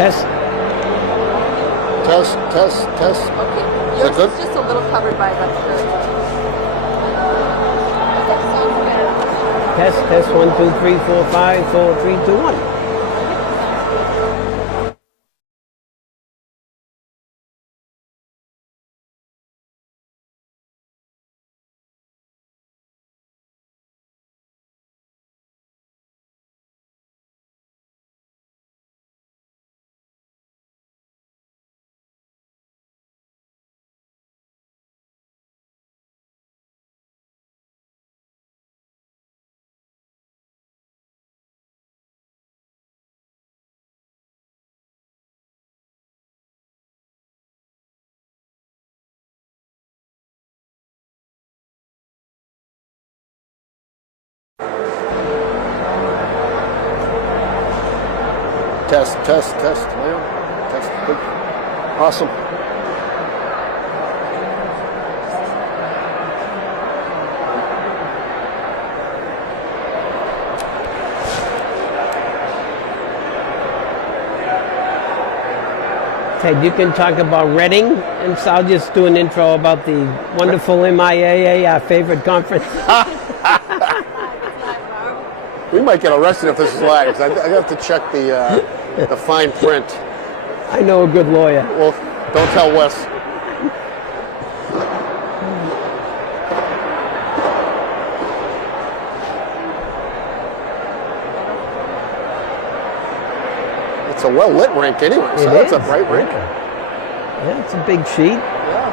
Test. Test. Okay. Is Yours it good? is just a little covered by the Test. 1, 2, 3, 4, 5, 4, 3, 2, 1. Test. Leon. Test. Good. Awesome. Ted, you can talk about Reading, and so I'll just do an intro about the wonderful MIAA, our favorite conference. We might get arrested if this is live. 'Cause I have to check the fine print. I know a good lawyer. Well, don't tell Wes. It's a well-lit rink anyway, so that's a bright rink. Yeah, it's a big sheet. Yeah.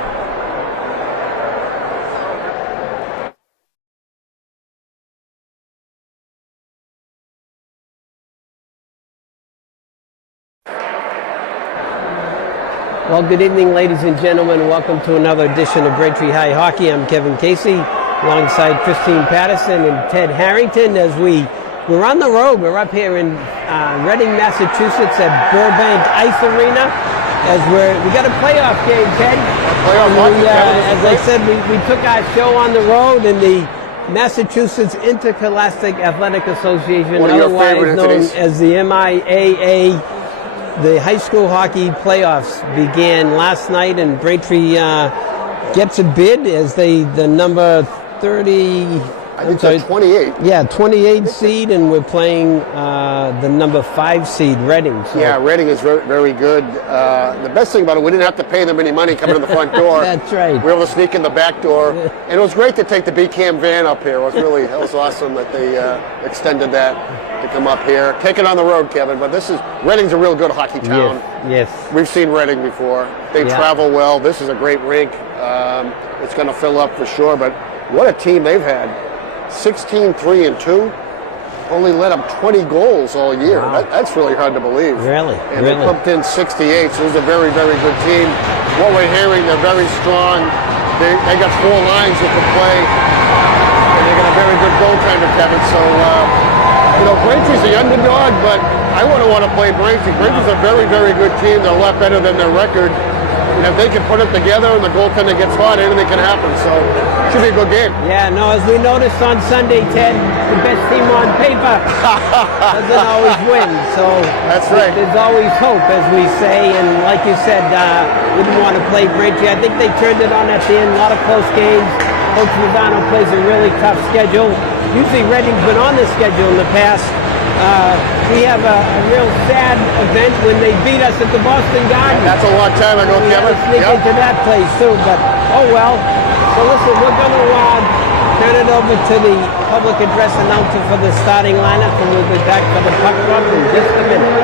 Well, good evening, ladies and gentlemen. Welcome to another edition of Braintree High Hockey. I'm Kevin Casey, alongside Christine Patterson and Ted Harrington. As we're on the road, we're up here in Reading, Massachusetts, at Burbank Ice Arena. As we got a playoff game, Ted. As I said, we took our show on the road in the Massachusetts Interscholastic Athletic Association, otherwise known as the MIAA. The high school hockey playoffs began last night, and Braintree gets a bid as the number 30. I think they're 28. Yeah, 28 seed, and we're playing the number 5 seed, Reading. So. Yeah, Reading is very good. The best thing about it, we didn't have to pay them any money coming to the front door. That's right. We were able to sneak in the back door, and it was great to take the BCAM van up here. It was awesome that they extended that to come up here. Take it on the road, Kevin. But Reading's a real good hockey town. Yes. We've seen Reading before. They travel well. This is a great rink. It's going to fill up for sure. But what a team they've had. 16-3-2. Only let up 20 goals all year. Wow. That's really hard to believe. Really? And they pumped in 68, so this is a very good team. What we're hearing, they're very strong. They got 4 lines that can play, and they got a very good goaltender, Kevin. So, Braintree's the underdog, but I wouldn't want to play Braintree. Braintree's a very good team. They're a lot better than their record. And if they can put it together and the goaltender gets hot, anything can happen. So it should be a good game. Yeah, no, as we noticed on Sunday, Ted, the best team on paper doesn't always win. So that's right. There's always hope, as we say. And like you said, we didn't want to play Braintree. I think they turned it on at the end. A lot of close games. Coach Lozano plays a really tough schedule. Usually Reading's been on the schedule in the past. We have a real sad event when they beat us at the Boston Garden. That's a long time ago, Kevin. Sneak into that place too, but oh well. So listen, we're going to turn it over to the public address announcer for the starting lineup, and we'll be back for the puck drop in just a minute.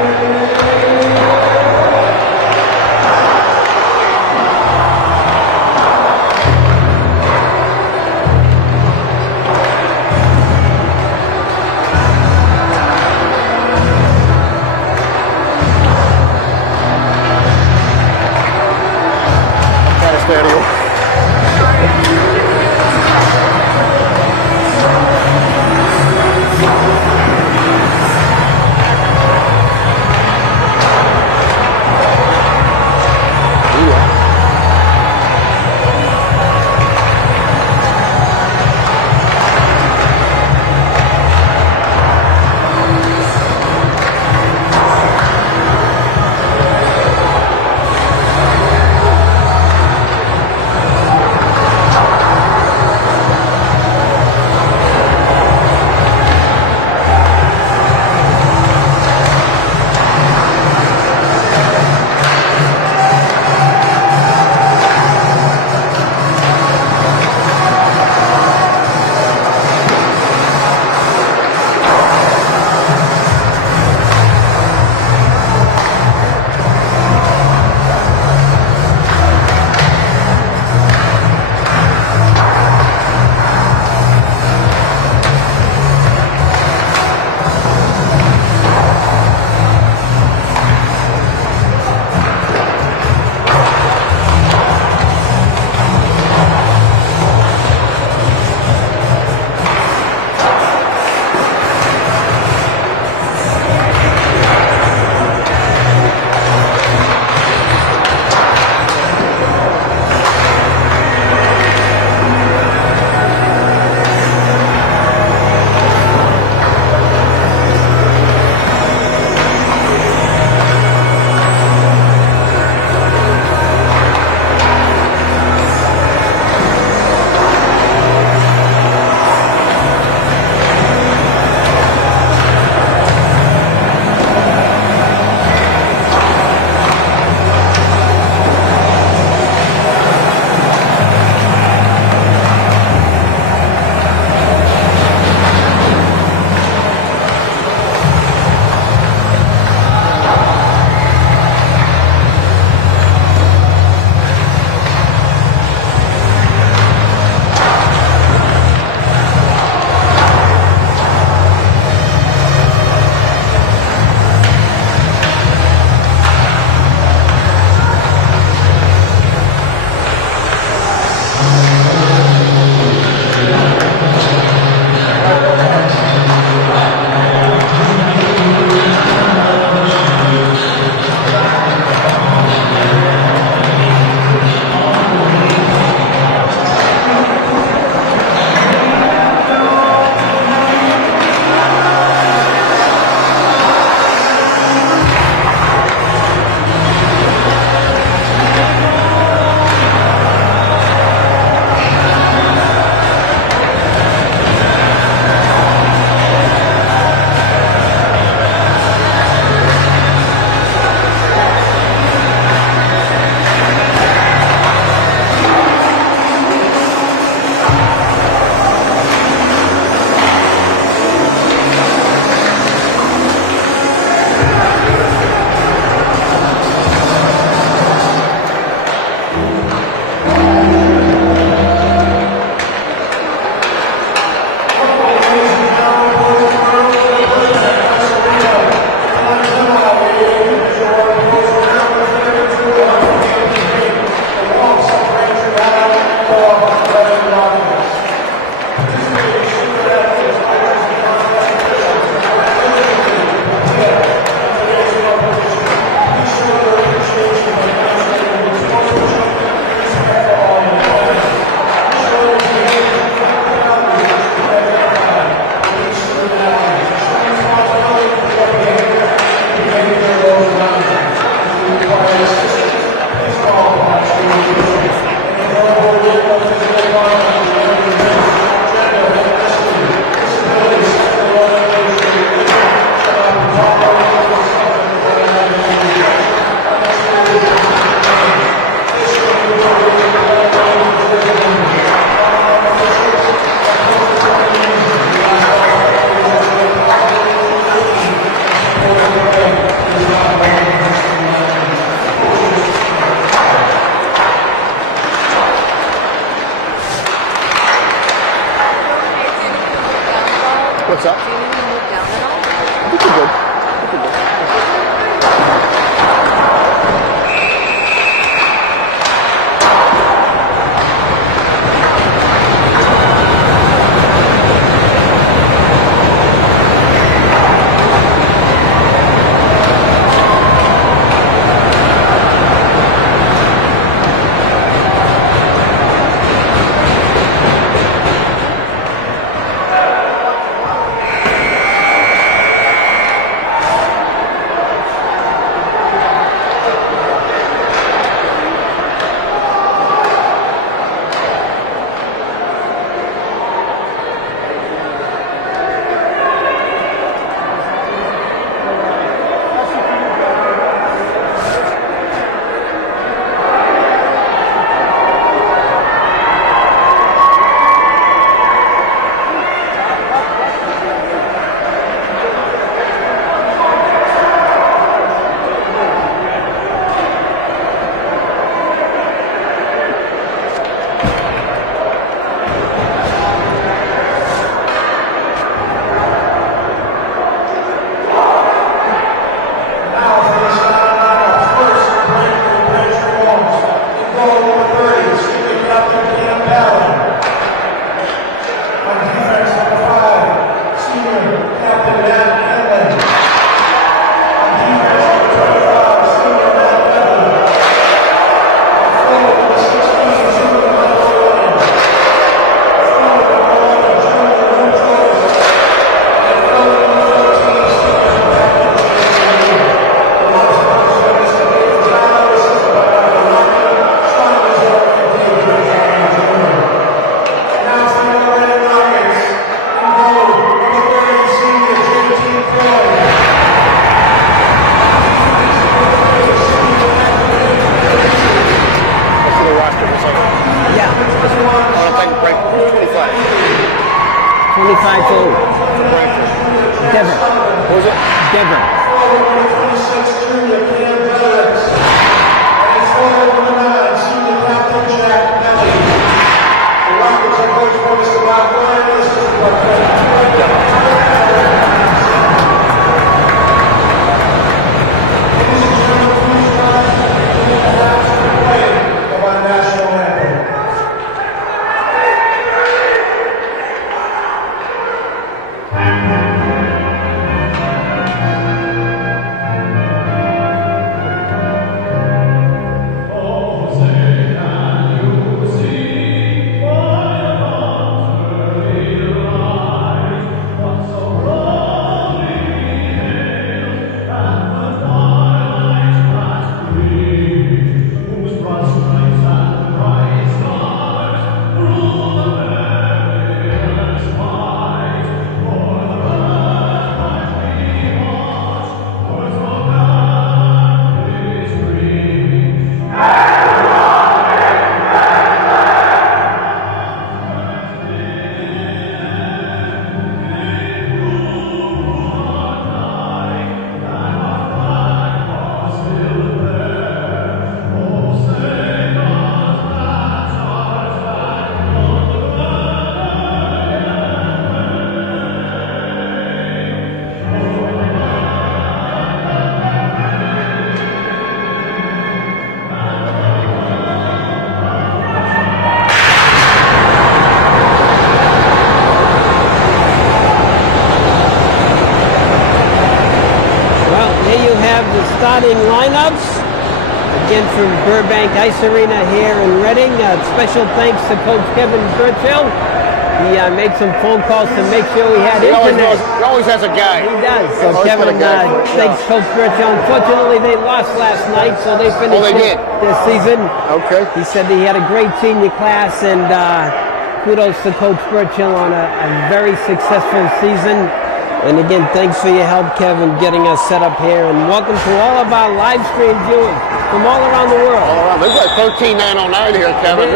5 for who? Denver. What was it? Denver. Starting lineups again from Burbank Ice Arena here in Reading. Special thanks to Coach Kevin Burchill. He made some phone calls to make sure we had internet. He always has a guy. He does. So Kevin thanks Coach Burchill. Unfortunately, they lost last night, so they finished this season. Okay. He said he had a great senior class, and kudos to Coach Burchill on a very successful season. And again, thanks for your help, Kevin, getting us set up here. And welcome to all of our live stream viewers from all around the world. All around. There's like 13,909 here, Kevin.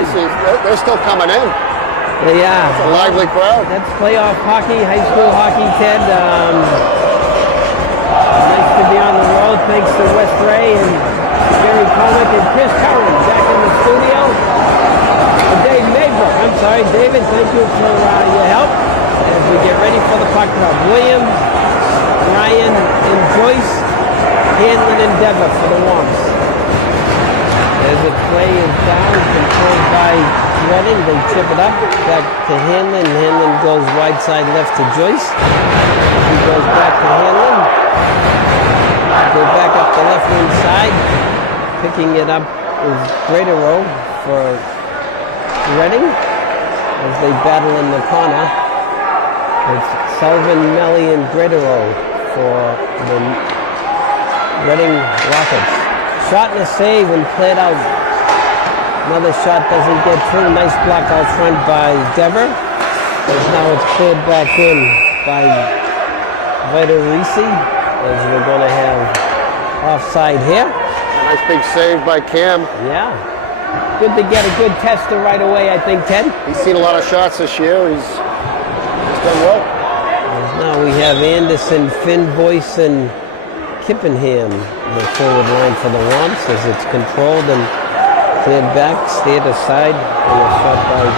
They're still coming in. They are. It's a lively crowd. That's playoff hockey, high school hockey, Ted. Nice to be on the road. Thanks to Wes Ray and Jerry Comic and Chris Curran back in the studio. And Dave Maybrook. I'm sorry, David. Thank you for your help. As we get ready for the puck drop, Williams, Ryan, and Joyce, Hanlon, and Dever for the Womps. As the play is down, controlled by Reading, they chip it up, back to Hanlon. Hanlon goes wide side left to Joyce. He goes back to Hanlon. Go back up the left wing side. Picking it up is Greaterow for Reading as they battle in the corner. It's Sullivan, Melly, and Greaterow for the Reading Rockets. Shot and a save and played out. Another shot doesn't get through. Nice block out front by Dever. As now it's cleared back in by Vitorisi. As we're going to have offside here. Nice big save by Cam. Yeah. Good to get a good tester right away, I think, Ted. He's seen a lot of shots this year. He's done well. As now we have Anderson, Finn, Boyce, and Kippenham, the forward line for the Womps, as it's controlled and cleared back, steered aside, and a shot by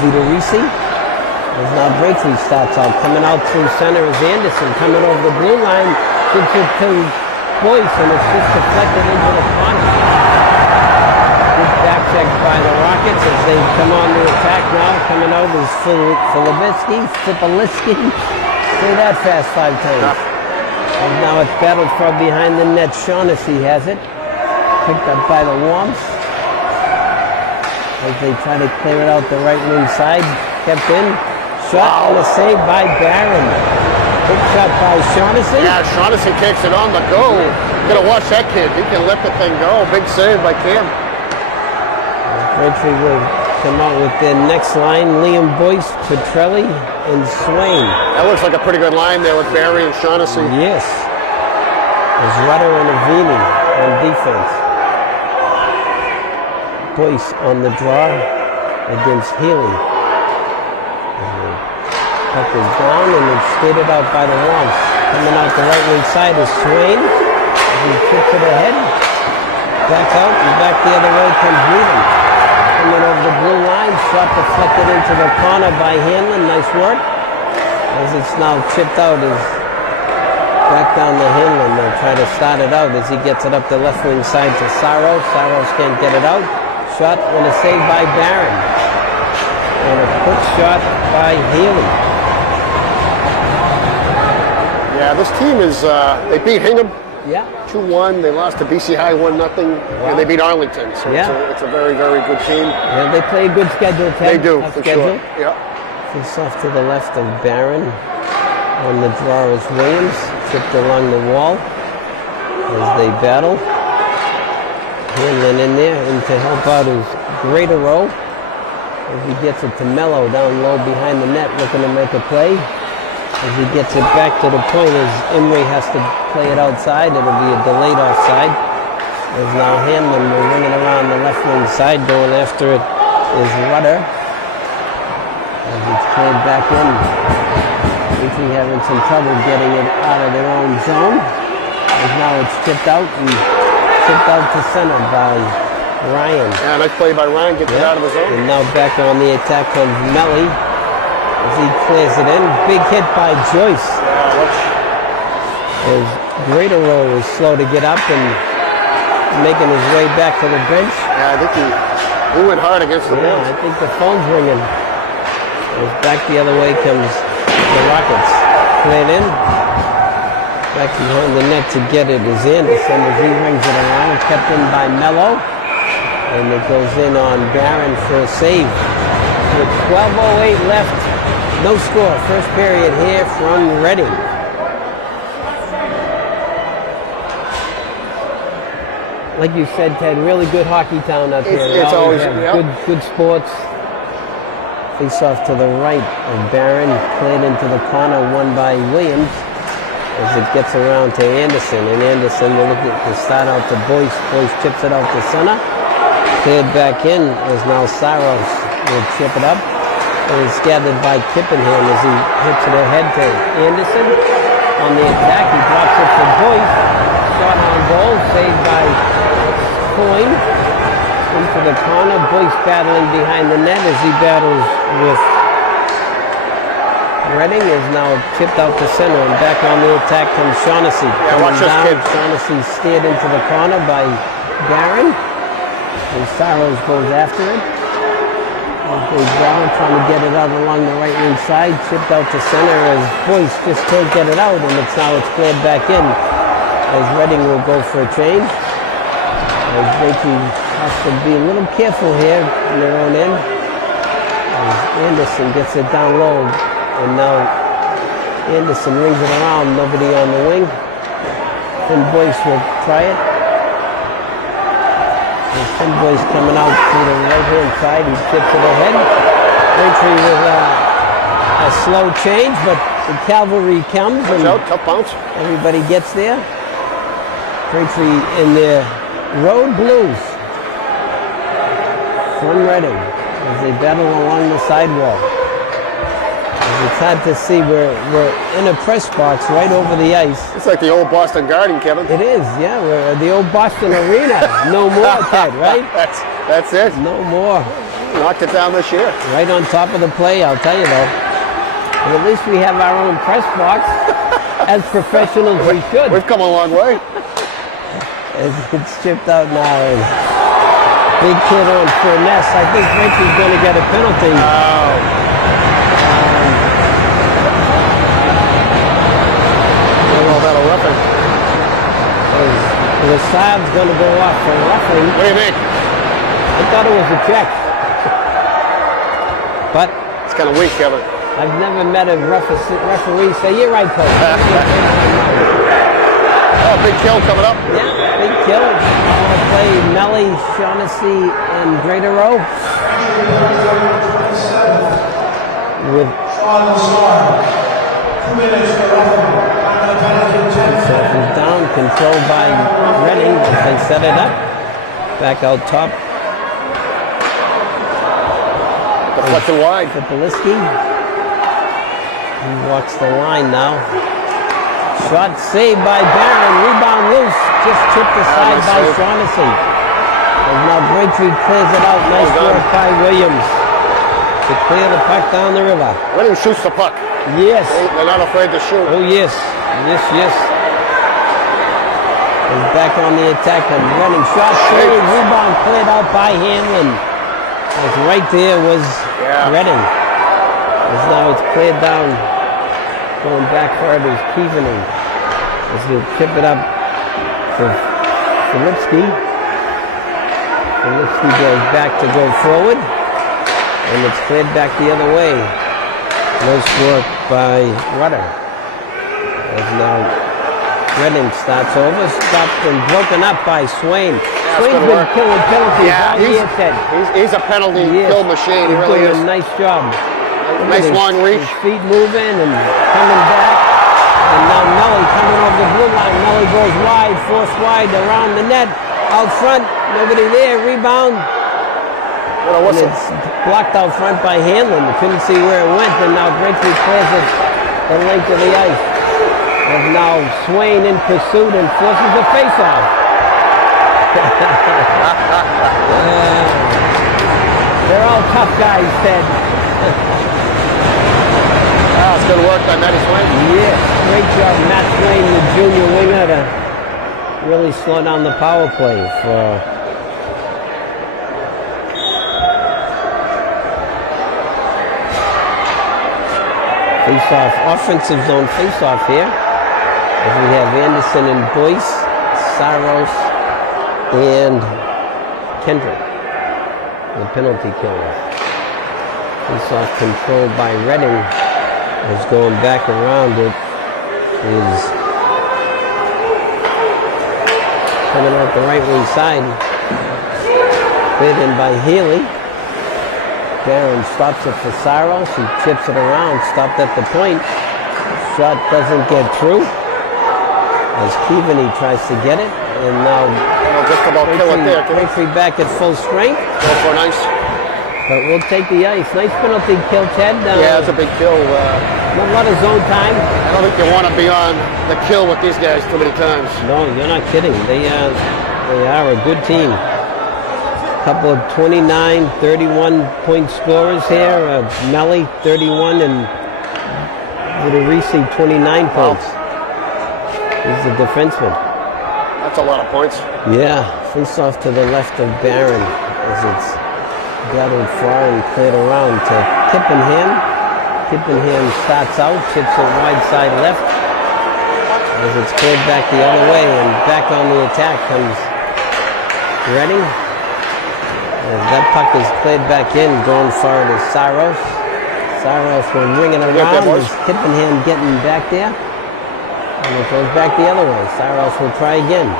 Vitorisi. As now Breakley starts out, coming out through center is Anderson, coming over the blue line, gives it to Boyce, and it's just deflected into the corner. Good back check by the Rockets as they come on the attack now. Coming out is Filipowski. Say that fast 5 times. And now it's battled for behind the net. Shaughnessy has it. Picked up by the Womps. As they try to clear it out the right wing side. Kept in. Shot and a save by Barron. Big shot by Shaughnessy. Yeah, Shaughnessy takes it on the go. You gotta watch that kid. He can let the thing go. Big save by Cam. Braintree will come out with their next line. Liam Boyce, Petrelli, and Swain. That looks like a pretty good line there with Barry and Shaughnessy. Yes. There's Rutter and Avini on defense. Boyce on the draw against Healy. Puck is down and it's skated out by the Wonks. Coming out the right wing side is Swain. He kicks it ahead. Back out and back the other way comes Needham. Coming over the blue line, shot deflected into the corner by Hanlon. Nice work. As it's now chipped out, is back down to Hanlon. They'll try to start it out as he gets it up the left wing side to Saros. Saros can't get it out. Shot and a save by Barron. And a quick shot by Healy. Yeah, this team is, they beat Hingham Yeah. 2-1. They lost to BC High 1-0, and they beat Arlington. So it's a very, very good team. Yeah, they play a good schedule, Ted. They do, Tough for schedule. sure. Yeah. Face off to the left of Barron. On the draw is Williams. Chipped along the wall as they battle. Hanlon in there, and to help out is Greater Row. As he gets it to Mello down low behind the net, looking to make a play. As he gets it back to the point, as Emery has to play it outside, it'll be a delayed offside. As now Hanlon will ring it around the left wing side, going after it is Rudder. As it's played back in. Usually having some trouble getting it out of their own zone. As now it's chipped out and chipped out to center by Ryan. Yeah, nice play by Ryan, gets it out of his zone. And now back on the attack comes Melly. As he clears it in. Big hit by Joyce. As Greater Row is slow to get up and making his way back to the bench. Yeah, I think he went hard against the Yeah, bench. I think the phone's ringing. As back the other way comes the Rockets. Played in. Back behind the net to get it is Anderson as he rings it around. Kept in by Mello. And it goes in on Barron for a save. With 12:08 left. No score. First period here from Reading. Like you said, Ted, really good hockey town up here. It's always have yeah. good sports. Face off to the right of Barron. Played into the corner, won by Williams. As it gets around to Anderson. And Anderson will look to start out to Boyce. Boyce chips it out to center. Cleared back in as now Saros will chip it up. And it's gathered by Kippenham as he hits it ahead to Anderson. On the attack, he drops it for Boyce. Shot on goal, saved by Coyne. Into the corner. Boyce battling behind the net as he battles with Reading. Is now chipped out to center, and back on the attack comes Shaughnessy. Yeah, watch this kid. Shaughnessy steered into the corner by Barron. And Saros goes after it. Okay, Barron trying to get it out along the right wing side. Chipped out to center as Boyce just can't get it out, and it's cleared back in. As Reading will go for a change. As Beatty has to be a little careful here in their own end. As Anderson gets it down low. And now Anderson rings it around. Nobody on the wing. Then Boyce will try it. And Tim Boyce coming out to the right-hand side. He tips it ahead. Braintree with a slow change, but the cavalry comes. Watch out, tough bounce. Everybody gets there. Braintree in their road blues from Reading as they battle along the sidewalk. It's hard to see. We're in a press box right over the ice. It's like the old Boston Garden, Kevin. It is, yeah. We're at the old Boston Arena. No more, Ted, right? That's it. No more. Knocked it down this year. Right on top of the play, I'll tell you though. But at least we have our own press box. As professionals we should. We've come a long way. It's chipped out now. And big kid on finesse. I think Rickey's going to get a penalty. Lassave's going to go off for roughing. What do you think? I thought it was a check. But It's kind of weak, Kevin. I've never met a referee say, "You're right, coach." Oh, big kill coming up. Yeah, big kill. I'm going to play Melly, Shaughnessy, and Greater Row. With down, controlled by Reading as they set it up. Back out top. Deflected wide. Poliski. He walks the line now. Shot saved by Barron. Rebound loose. Just tipped aside by Shaughnessy. And now Braintree clears it out. Nice work by Williams to clear the puck down the river. Reading shoots the puck. Yes. They're not afraid to shoot. Oh, yes. Yes, yes. He's back on the attack and running. Shot saved. Rebound cleared out by Hanlon. As right there was Redding. As now it's cleared down. Going back for it is Keeveney. As he'll chip it up for Filipski. Filipski goes back to go forward. And it's cleared back the other way. Nice work by Rudder. As now Redding starts over. Stopped and broken up by Swain. Swain's been killing penalties all year, Ted. He's a penalty kill machine. He really is. Doing a nice job. Nice long reach. His feet moving and coming back. And now Melly coming over the blue line. Melly goes wide, forced wide around the net. Out front, nobody there. Rebound. And it's blocked out front by Hanlon. Couldn't see where it went. And now Braintree clears it the length of the ice. And now Swain in pursuit and forces a face-off. They're all tough guys, Ted. It's good work by Matty Swain. Yes, great job, Matt Swain, the junior winger, to really slow down the power play for face-off, offensive zone face-off here. As we have Anderson and Boyce, Saros, and Kendrick, the penalty killers. Face-off controlled by Redding. Is going back around it. Is coming out the right wing side. Cleared in by Healy. Barron stops it for Saros. He chips it around. Stopped at the point. Shot doesn't get through. As Keeveney tries to get it. And now just about kill it there. Braintree back at full strength. Go for a nice. But we'll take the ice. Nice penalty kill, Ted. Yeah, it's a big kill. Not a lot of zone time. I don't think you want to be on the kill with these guys too many times. No, you're not kidding. They are a good team. A couple of 29, 31 point scorers here. Melly, 31, and Uderisi, 29 points. He's the defenseman. That's a lot of points. Yeah, face off to the left of Barron as it's battled far and cleared around to Kippenham. Kippenham starts out, chips it wide side left as it's cleared back the other way, and back on the attack comes Redding. As that puck is cleared back in, going forward is Saros. Saros will ring it around as Kippenham getting back there. And it goes back the other way. Saros will try again.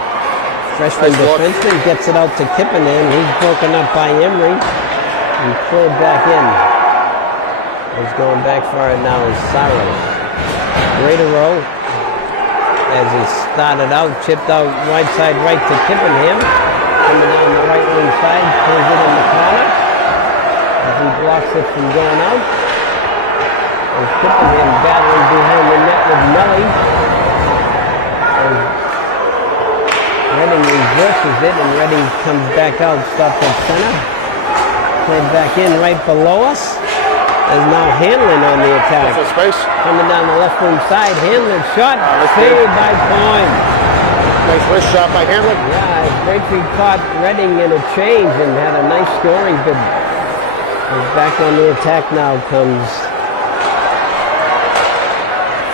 Freshman defenseman gets it out to Kippenham. He's broken up by Emery. And cleared back in. He's going back for it now is Saros. Greater row as he started out, chipped out right side right to Kippenham. Coming down the right wing side, pulls it in the corner. As he blocks it from going out. As Kippenham battling behind the net with Melly. And Redding reverses it, and Redding comes back out, stops at center. Played back in right below us. There's now Hanlon on the attack. Coming down the left wing side. Hanlon shot. Saved by Coyne. Nice wrist shot by Hanlon. Yeah, Braintree caught Redding in a change and had a nice scoring bid. And back on the attack now comes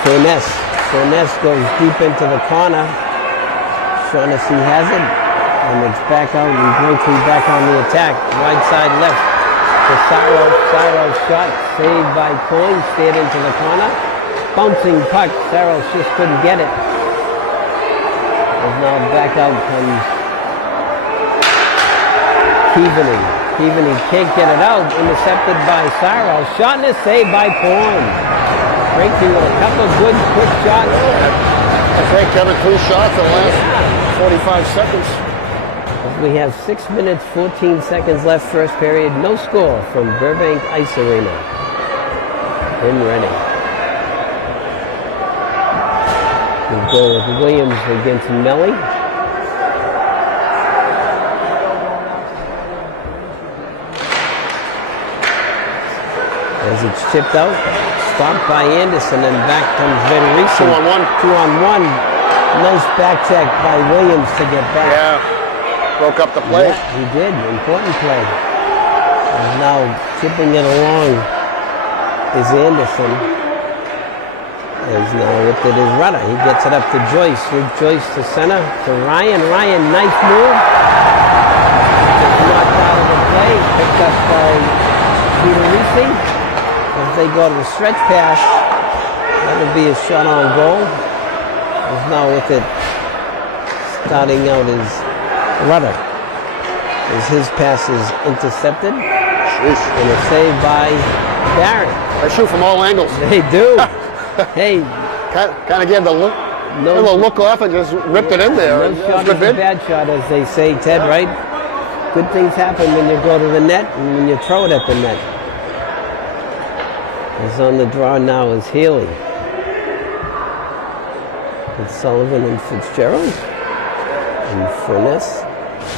Furness. Furness goes deep into the corner. Shaughnessy has it. And it's back out, and Braintree back on the attack. Right side left to Saros. Saros shot, saved by Coyne, steered into the corner. Bouncing puck, Saros just couldn't get it. And now back out comes Keeveney. Keeveney can't get it out, intercepted by Saros. Shot and a save by Coyne. Braintree with a couple of good quick shots. That's right, Kevin, 2 shots in the last 45 seconds. We have 6 minutes, 14 seconds left, first period. No score from Burbank Ice Arena in Reading. go with Williams against Melly. As it's chipped out, stopped by Anderson, and back comes Federici. 2 on 1. 2 on 1. Nice back check by Williams to get back. Yeah, broke up the play. Yeah, he did. Important play. And now chipping it along is Anderson. Is now with it is Rudder. He gets it up to Joyce. With Joyce to center to Ryan. Ryan, nice move. Gets knocked out of the play. Picked up by Federici. If they go to the stretch pass, that would be a shot on goal. Is now with it starting out is Rudder. As his pass is intercepted. And a save by Barrett. They shoot from all angles. They do. Hey. Kind of gave the look, a little look off and just ripped it in there. No shot is a bad shot, as they say, Ted, right? Good things happen when you go to the net and when you throw it at the net. As on the draw now is Healy. It's Sullivan and Fitzgerald. And Furness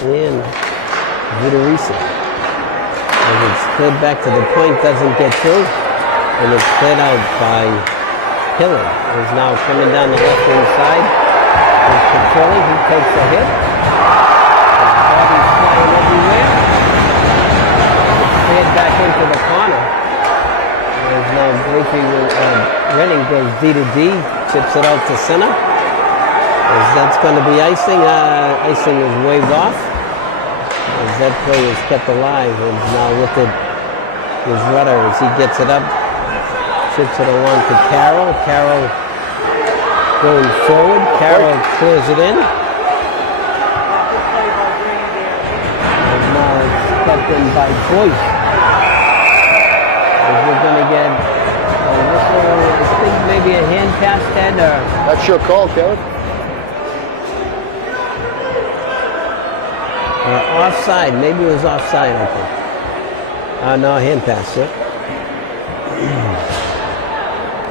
and Federici. As it's cleared back to the point, doesn't get through. And it's cleared out by Hiller. Is now coming down the left-hand side. There's Petrelli, who takes a hit. And Bobby's flying everywhere. It's cleared back into the corner. There's now Redding goes D to D, chips it out to center. As that's going to be icing. Icing is waved off. As that play is kept alive. And now with it is Rudder as he gets it up. Chips it along to Carroll. Carroll going forward. Carroll clears it in. And now it's kept in by Boyce. As we're going to get a whistle, I think maybe a hand pass, Ted, or... That's your call, Kevin. Offside. Maybe it was offside, I think. No, hand pass, yeah.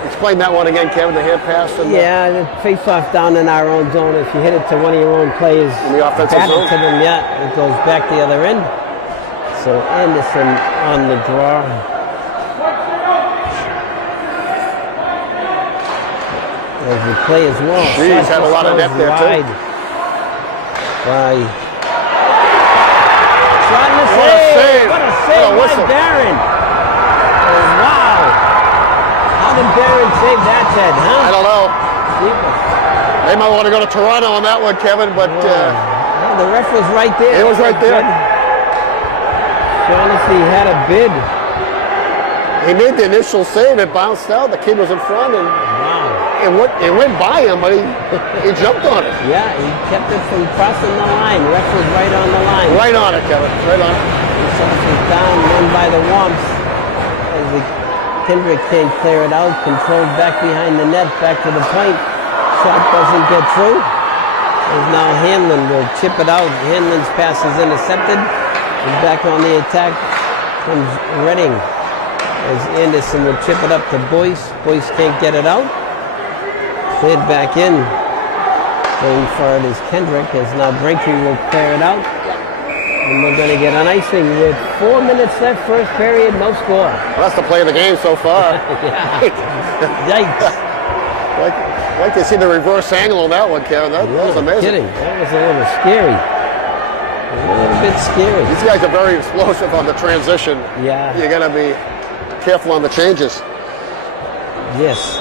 Explain that one again, Kevin, the hand pass. And the face-off down in our own zone. If you hit it to one of your own players, in the offensive zone? to them, it goes back the other end. So Anderson on the draw. As the play as well. Jeez, had a lot of net there, too. By... What a save! What a save by Barron! Oh, wow! How did Barron save that, Ted, huh? I don't know. They might want to go to Toronto on that one, Kevin, but... the ref was right there. He was right there. Shaughnessy had a bid. He made the initial save. It bounced out. The kid was in front, and it went by him, but he jumped on it. Yeah, he kept it from crossing the line. Ref was right on the line. Right on it, Kevin. Right on it. It's down, won by the Womps. As the Kendrick can't clear it out. Controlled back behind the net, back to the point. Shot doesn't get through. As now Hanlon will chip it out. Hanlon's pass is intercepted. And back on the attack comes Redding. As Anderson will chip it up to Boyce. Boyce can't get it out. Cleared back in. Going for it is Kendrick. As now Braintree will clear it out. And we're going to get an icing with 4 minutes left. First period, no score. Well, that's the play of the game so far. Yikes. Like to see the reverse angle on that one, Kevin. That was amazing. Kidding. That was a little scary. A little bit scary. These guys are very explosive on the transition. Yeah. You got to be careful on the changes. Yes.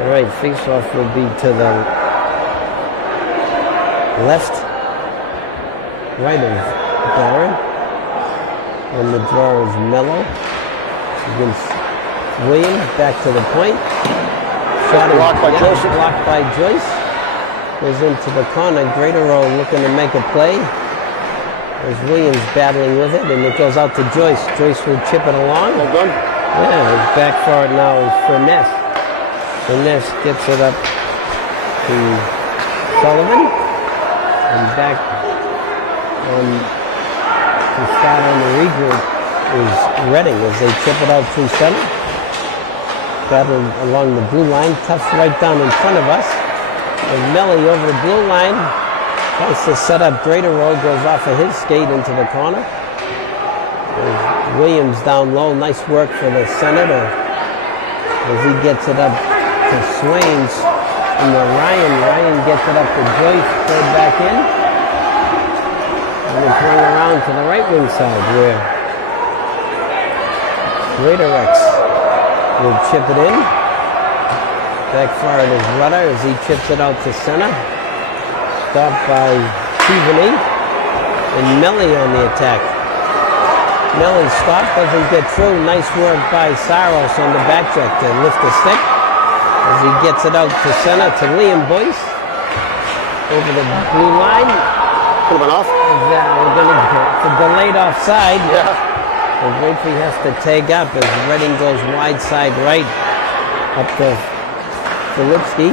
All right, face-off will be to the left, right of Barron. And the draw is Mello against Williams, back to the point. Shot blocked by Joyce. Blocked by Joyce. Goes into the corner. Greatero looking to make a play. There's Williams battling with it, and it goes out to Joyce. Joyce will chip it along. Well done. Yeah, back for it now is Furness. Furness gets it up to Sullivan. And back on to start on the regroup is Redding as they chip it out through center. Battled along the blue line. Tufts right down in front of us. And Melly over the blue line. Tries to set up Greater Road, goes off of his skate into the corner. There's Williams down low. Nice work for the Senator as he gets it up to Swains. And the Ryan gets it up to Joyce, third back in. And it's run around to the right wing side where Greater Rex will chip it in. Back far it is Rudder as he chips it out to center. Stopped by Stephanie and Melly on the attack. Melly stopped, doesn't get through. Nice work by Saros on the back check to lift the stick as he gets it out to center to Liam Boyce over the blue line. Could have been off. It's a delayed offside. Yeah. And Braintree has to tag up as Redding goes wide side right up to Filipski.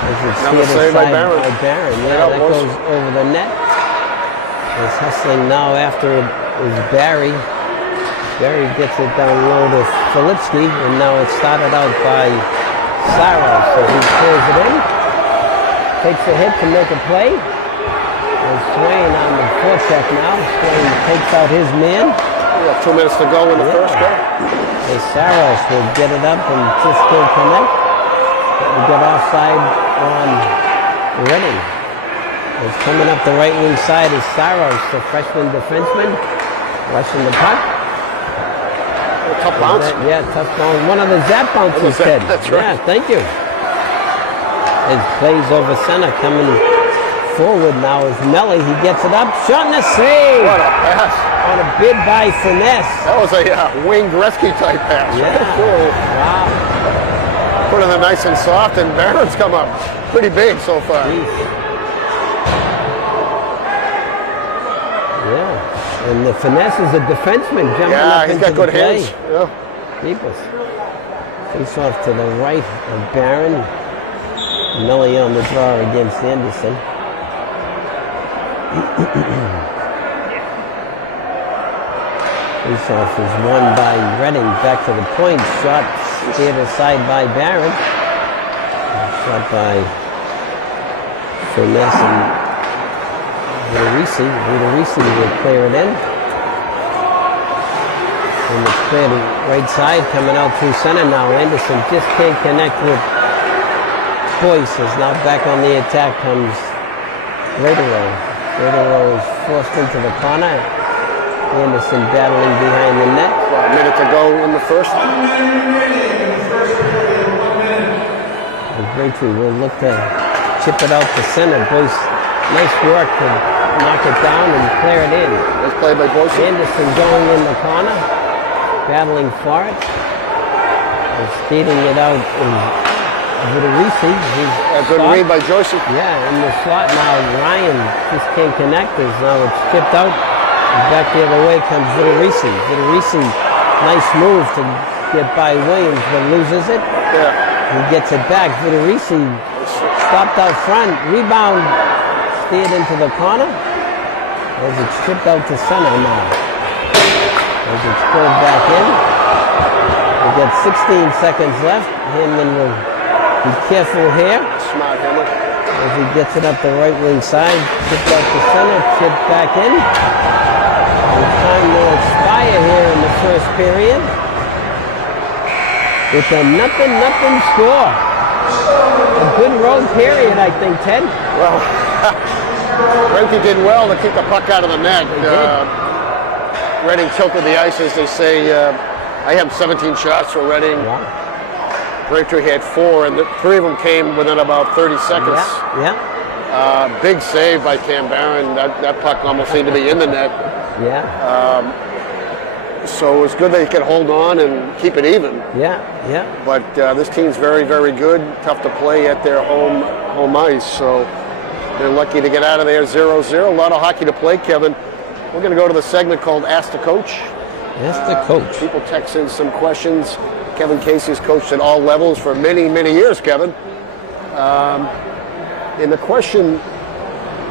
As it's Another save by Barron. Yeah, that goes over the net. It's hustling now after it is Barry. Barry gets it down low to Filipski, and now it's started out by Saros. So he pulls it in, takes a hit to make a play. And Swain on the forecheck now. Swain takes out his man. We got 2 minutes to go in the first go. And Saros will get it up and just can't connect. We get offside on Redding. It's coming up the right wing side is Saros, the freshman defenseman, rushing the puck. Tough bounce. Tough bounce. One of the zap bounces, Ted. That's right. Yeah, thank you. It plays over center, coming forward now is Melly. He gets it up, shot and a save. What a pass. On a bid by Finesse. That was a Wayne Gretzky type pass. Yeah. Wow. Putting it nice and soft, and Barron's come up pretty big so far. Jeez. Yeah. And the Finesse is a defenseman jumping up he's into got good the play. hands. Yeah. Deepest. Face off to the right of Barron. Melly on the draw against Anderson. Face off is won by Redding. Back to the point. Shot steered aside by Barron. Shot by Finesse and Vitorisi. Vitorisi will clear it in. And it's cleared right side, coming out through center now. Anderson just can't connect with Boyce. Is now back on the attack comes Greater. Greater is forced into the corner. Anderson battling behind the net. A minute to go in the first. Braintree will look to chip it out to center. Boyce, nice work to knock it down and clear it in. Nice play by Boyce. Anderson going in the corner, battling for it. And skating it out in Vitorisi. A good read by Joyce. Yeah, in the slot now. Ryan just can't connect this. Now it's chipped out. And back the other way comes Vitorisi. Vitorisi, nice move to get by Williams, but loses it. Yeah. He gets it back. Vitorisi stopped out front. Rebound steered into the corner. As it's stripped out to center now. As it's pulled back in. We got 16 seconds left. Hamlin will be careful here. Smart Hamlin. As he gets it up the right wing side. Chipped out to center. Chipped back in. And time will expire here in the first period. With a nothing score. A good road period, I think, Ted. Well, Renke did well to keep the puck out of the net. Redding tilted the ice, as they say. I have 17 shots for Redding. Yeah. Braintree had 4, and 3 of them came within about 30 seconds. Yeah. Big save by Cam Barron. That puck almost seemed to be in the net. Yeah. So it's good they can hold on and keep it even. Yeah. But this team's very, very good. Tough to play at their home ice. So they're lucky to get out of there 0-0. A lot of hockey to play, Kevin. We're going to go to the segment called Ask the Coach. Ask the Coach. People text in some questions. Kevin Casey's coached at all levels for many, many years, Kevin. And the question,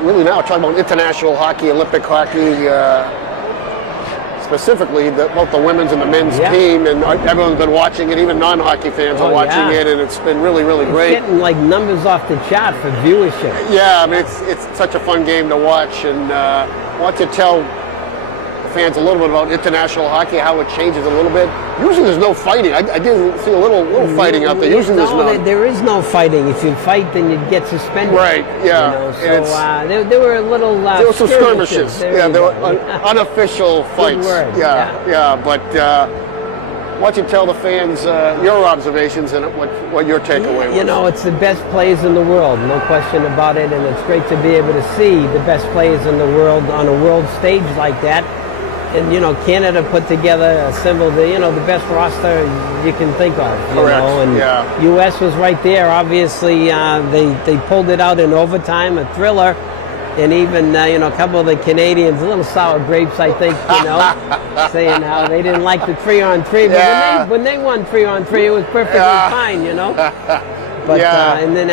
really now, talking about international hockey, Olympic hockey, specifically both the women's and the men's Yeah. team, and everyone's been watching it. Even non-hockey fans are watching it, and it's been really, really great. It's getting like numbers off the chart for viewership. Yeah, I mean, it's such a fun game to watch, and I want to tell fans a little bit about international hockey, how it changes a little bit. Usually there's no fighting. I did see a little fighting out there. Usually there's no. There is no fighting. If you fight, then you'd get suspended. Right, yeah. You know? So there were a little there were some skirmishes. There were unofficial fights. Good word. Yeah. But why don't you tell the fans your observations and what your takeaway was? You know, it's the best players in the world, no question about it, and it's great to be able to see the best players in the world on a world stage like that. And you know, Canada put together, assembled the best roster you can think of. Correct. And U.S. was right there. Obviously, they pulled it out in overtime, a thriller. And even a couple of the Canadians, a little sour grapes, I think, saying how they didn't like the 3-on-3. But when they won 3-on-3, it was perfectly fine, But and then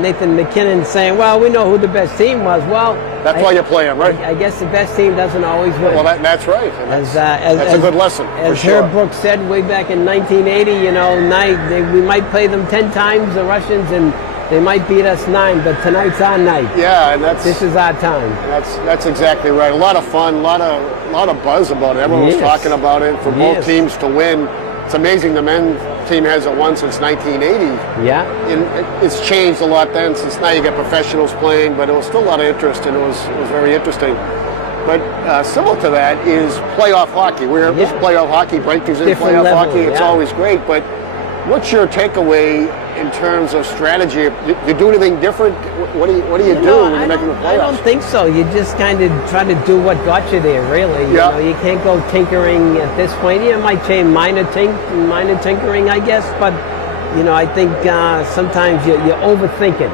Nathan McKinnon saying, "Well, we know who the best team was." Well, that's why you play them, right? I guess the best team doesn't always win. Well, that's right. That's a good lesson. As for sure. Herb Brooks said way back in 1980, we might play them 10 times, the Russians, and they might beat us 9, but tonight's our night. Yeah, and this is our time. That's exactly right. A lot of fun, a lot of buzz about it. Everyone was talking about it for both teams to win. It's amazing the men's team hasn't won since 1980. Yeah. And it's changed a lot then, since now you get professionals playing, but it was still a lot of interest, and it was very interesting. But similar to that is playoff hockey. This playoff hocky, breakthroughs in Different playoff level, hockey, it's always great. But what's your takeaway in terms of strategy? You do anything different? What do you do when you're making the playoffs? I don't think so. You just kind of try to do what got you there, really. You can't go tinkering at this point. You might change minor tinkering, I guess, but I think sometimes you overthink it,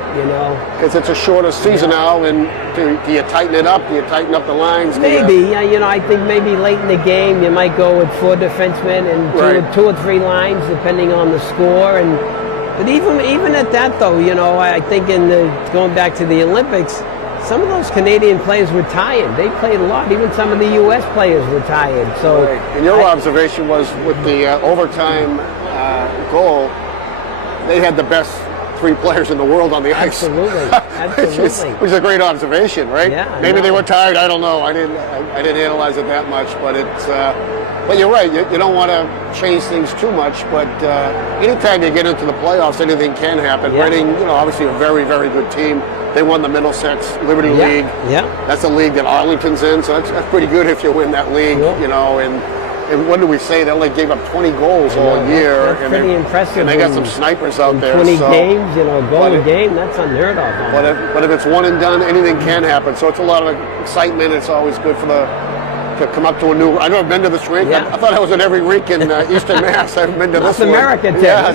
Because it's a shorter season now, and do you tighten it up? Do you tighten up the lines? Maybe. I think maybe late in the game you might go with 4 defensemen and 2 or 3 lines, depending on the score. But even at that, though, I think going back to the Olympics, some of those Canadian players were tired. They played a lot. Even some of the U.S. players were tired. So, and your observation was with the overtime goal, they had the best 3 players in the world on the ice. Absolutely. Which is a great observation, right? Yeah. Maybe they were tired. I don't know. I didn't analyze it that much, but it's. But you're right. You don't want to change things too much. But anytime you get into the playoffs, anything can happen. Yeah. Reading, obviously a very, very good team. They won the Middlesex Liberty League. Yeah. That's a league that Arlington's in, so that's pretty good if you win that league. And what do we say? They only gave up 20 goals all year. That's pretty impressive. And they got some snipers out there. 20 games, a goal a game, that's unheard of. But if it's one and done, anything can happen. So it's a lot of excitement. It's always good to come up to a new. I've never been to this rink. I thought I was at every rink in Eastern Mass. I haven't been to this one. North America, Ted.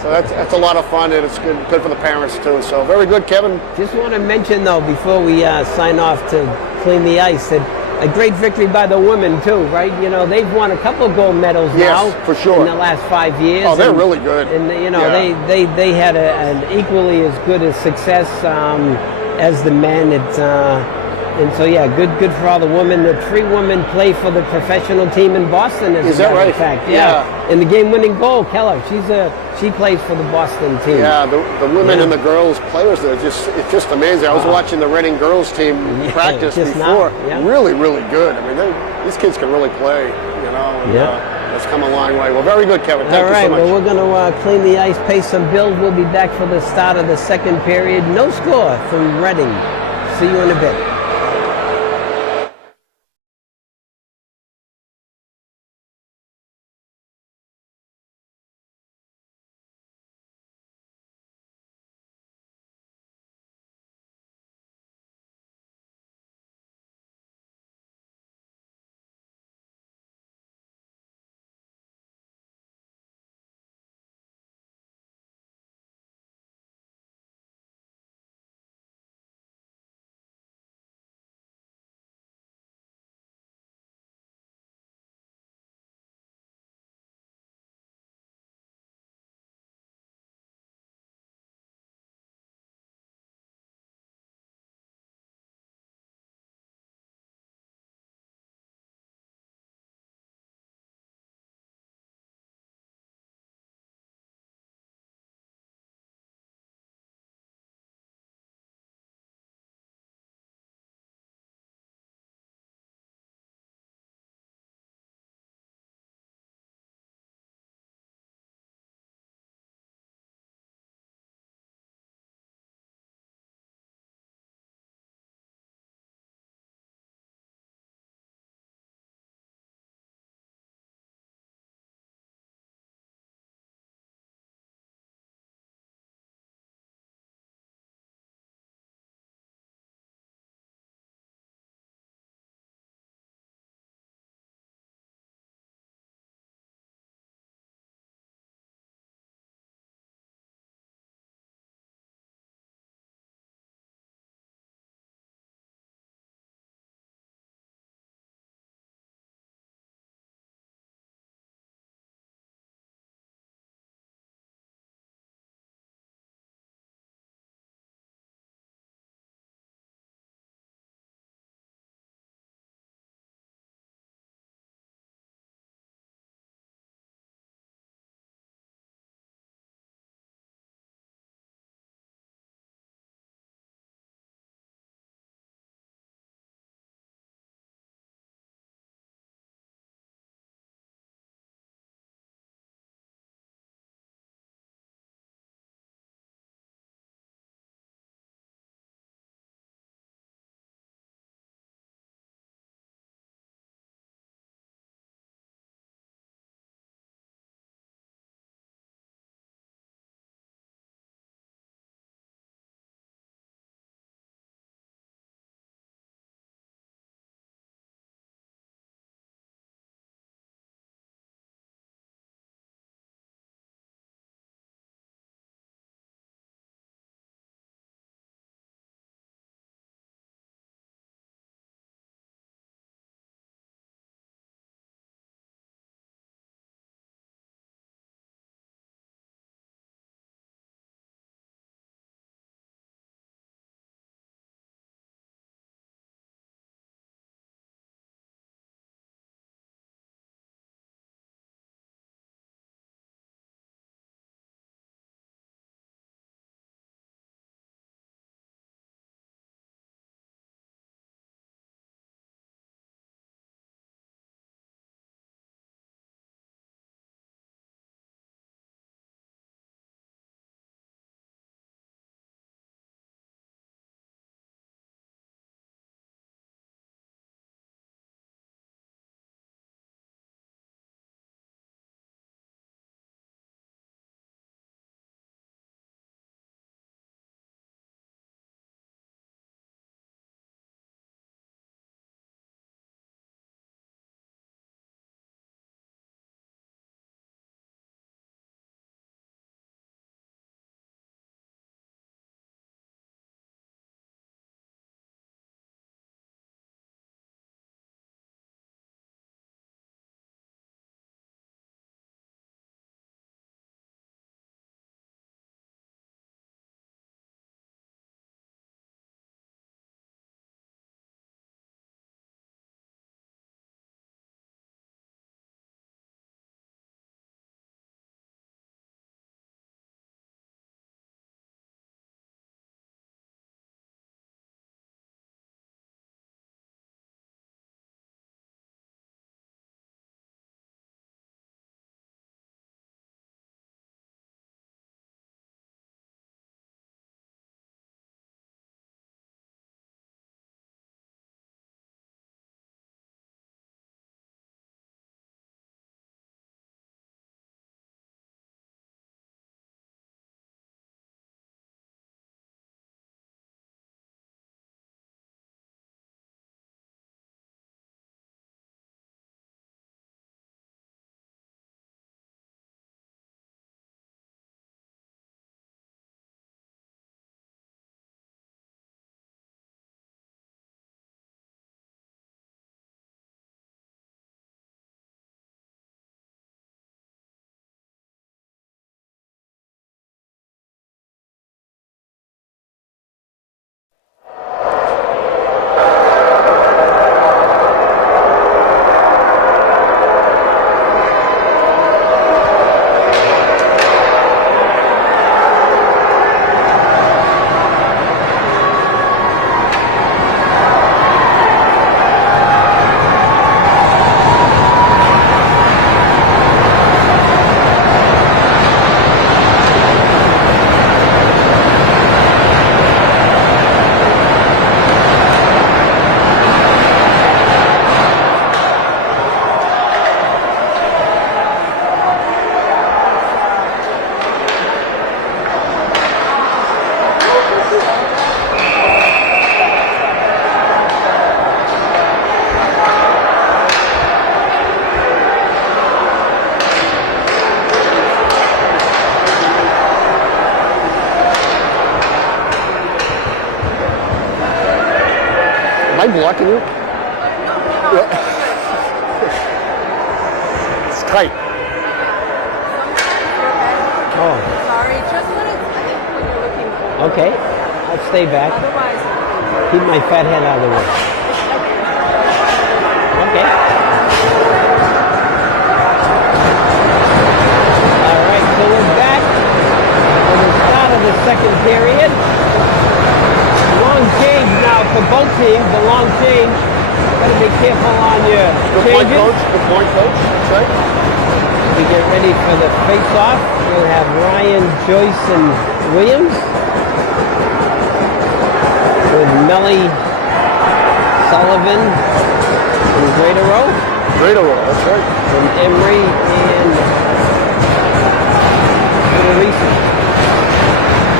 So that's a lot of fun, and it's good for the parents too. So very good, Kevin. Just want to mention though, before we sign off, to clean the ice, that a great victory by the women too, right? They've won a couple of gold medals now, for sure, in the last 5 years. Oh, they're really good. And they had an equally as good a success as the men. And so good for all the women. The 3 women play for the professional team in Boston. Is that right? In fact, And the game-winning goal, Keller. She plays for the Boston team. Yeah, the women and the girls players there, it's just amazing. I was watching the Reading girls team practice before. Really, really good. I mean, these kids can really play. It's come a long way. Well, very good, Kevin. Thank you so much. Well, we're going to clean the ice, pay some bills. We'll be back for the start of the second period. No score from Reading. See you in a bit. blocking you? Yeah. It's tight. Oh, Sorry, just when it's, I think when you're looking over. okay. I'll stay back. Otherwise, Keep my fat head out of the way. Okay. All right, so we're back for the start of the second period. Long change now for both teams, the long change. Gotta be careful on your Good point, changes. coach. Good point, coach. That's right. We get ready for the face-off. We'll have Ryan, Joyce, and Williams. With Melly, Sullivan, and Greater-O. Greater-O, that's right. And Emery and Little-Reese.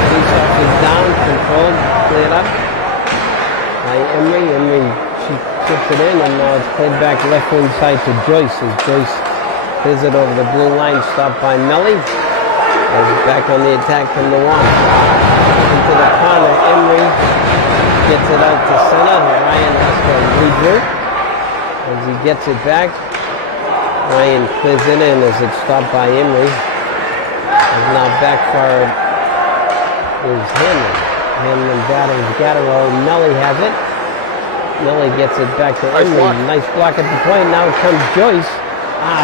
Face-off is down, controlled, cleared up by Emery. Emery, she chips it in, and now it's played back left wing side to Joyce. As Joyce clears it over the blue line, stopped by Melly. As back on the attack from the one. Into the corner, Emery gets it out to center. Ryan has to regroup. As he gets it back, Ryan clears it in as it's stopped by Emery. And now back for it is Hanlon. Hanlon battles Gatterow. Melly has it. Melly gets it back to Nice Emery. block. Nice block at the point. Now comes Joyce.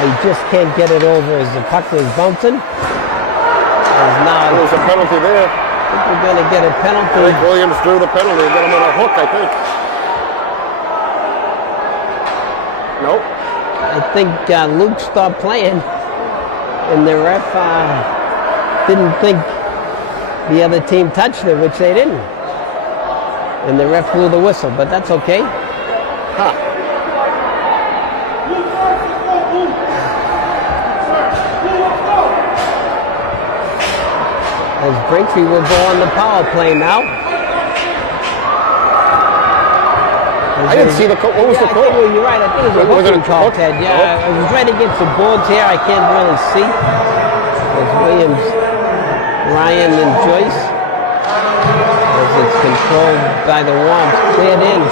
He just can't get it over as the puck was bouncing. As now, There was a penalty there. I think we're going to get a I penalty. think Williams drew the penalty and got him on a hook, I think. Nope. I think Luke stopped playing, and the ref didn't think the other team touched it, which they didn't. And the ref blew the whistle, but that's okay. Huh. As Braintree will go on the power play now. I didn't see the call. What was the call? You're right. I think it was a Was it a hooking call, hook? Ted. Yeah, I was right against the boards here. I can't really see. As Williams, Ryan, and Joyce. As it's controlled by the Womps. Cleared in.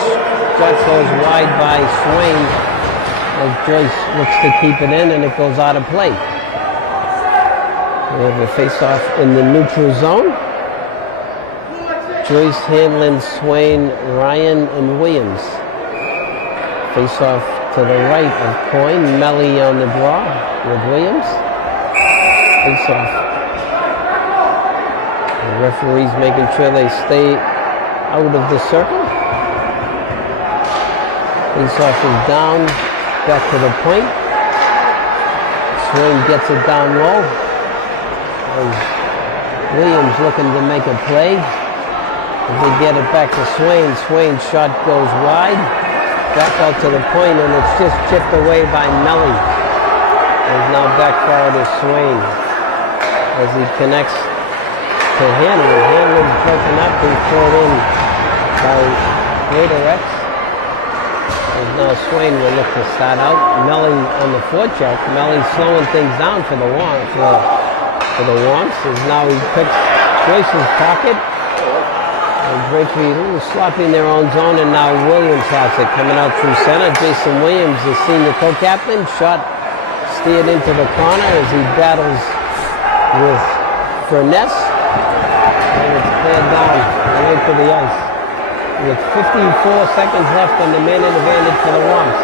Shot goes wide by Swain. As Joyce looks to keep it in, and it goes out of play. We have a face-off in the neutral zone. Joyce, Hanlon, Swain, Ryan, and Williams. Face-off to the right of Coyne. Melly on the draw with Williams. Face-off. The referee's making sure they stay out of the circle. Face-off is down. Back to the point. Swain gets it down low. Williams looking to make a play. As they get it back to Swain. Swain's shot goes wide. Back out to the point, and it's just chipped away by Melly. As now back forward is Swain. As he connects to Hanlon. Hanlon's broken up and thrown in by Greater-X. As now Swain will look to start out. Melly on the forecheck. Melly slowing things down for the Womps. As now he picks Joyce's pocket. And Braintree a little sloppy in their own zone, and now Williams has it coming out through center. Jason Williams, the senior co-captain, shot steered into the corner as he battles with Furness. And it's cleared down right to the ice. With 54 seconds left on the man advantage for the Womps.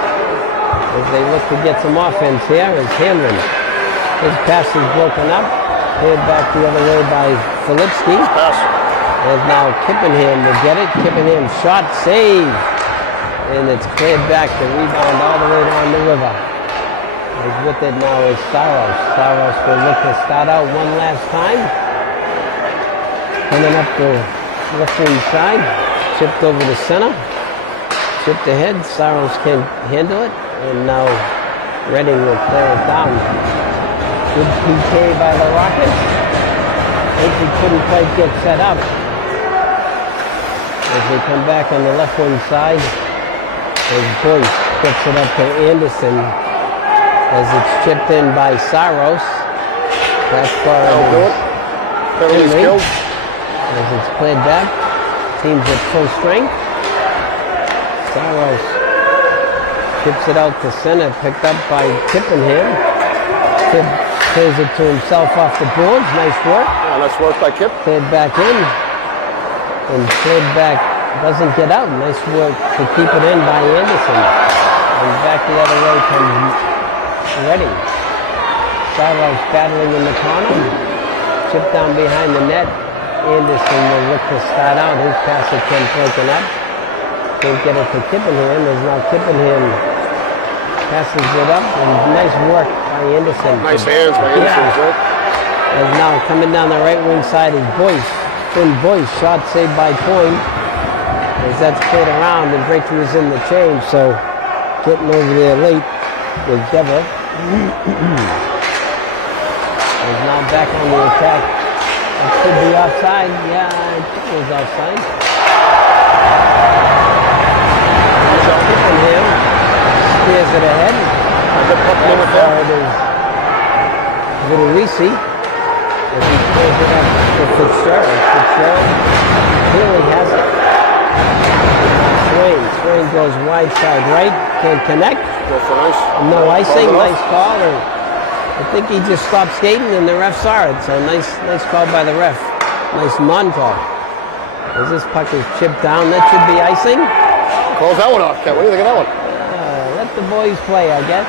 As they look to get some offense here is Hanlon. His pass is broken up. Cleared back the other way by Filipski. Pass. As now Kippenham will get it. Kippenham shot, save. And it's cleared back to rebound all the way down the river. As with it now is Saros. Saros will look to start out one last time. Coming up the left wing side. Chipped over the center. Chipped ahead. Saros can handle it. And now Redding will clear it down. Good PK by the Rockets. He couldn't quite get set up. As they come back on the left wing side, as Boyce gets it up to Anderson. As it's chipped in by Saros. That's far That'll do it. Penalty's killed. As it's played back. Teams at full strength. Saros chips it out to center, picked up by Kippenham. Kip plays it to himself off the boards. Nice work. Yeah, nice work by Kip. Cleared back in. And cleared back. Doesn't get out. Nice work to keep it in by Anderson. And back the other way comes Redding. Saros battling in the corner. Chip down behind the net. Anderson will look to start out. His pass attempt broken up. Can't get it to Kippenham. There's now Kippenham passes it up. And nice work by Anderson. Nice hands by Anderson. And now coming down the right wing side is Boyce. Finn Boyce, shot saved by Coyne. As that's played around and Braithwaite was in the change, so getting over there late with Dever. Is now back on the attack. That could be offside. Yeah, I think it was offside. Kippenham steers it ahead. There it is. Vidorisi. As he pulls it up to Fitzgerald. Fitzgerald clearly has it. Swain goes wide side right. Can't connect. No icing. Nice call. I think he just stopped skating and the ref saw it. So nice call by the ref. Nice non-call. As this puck is chipped down, that should be icing. Calls that one off, Ken. What do you think of that one? Let the boys play, I guess.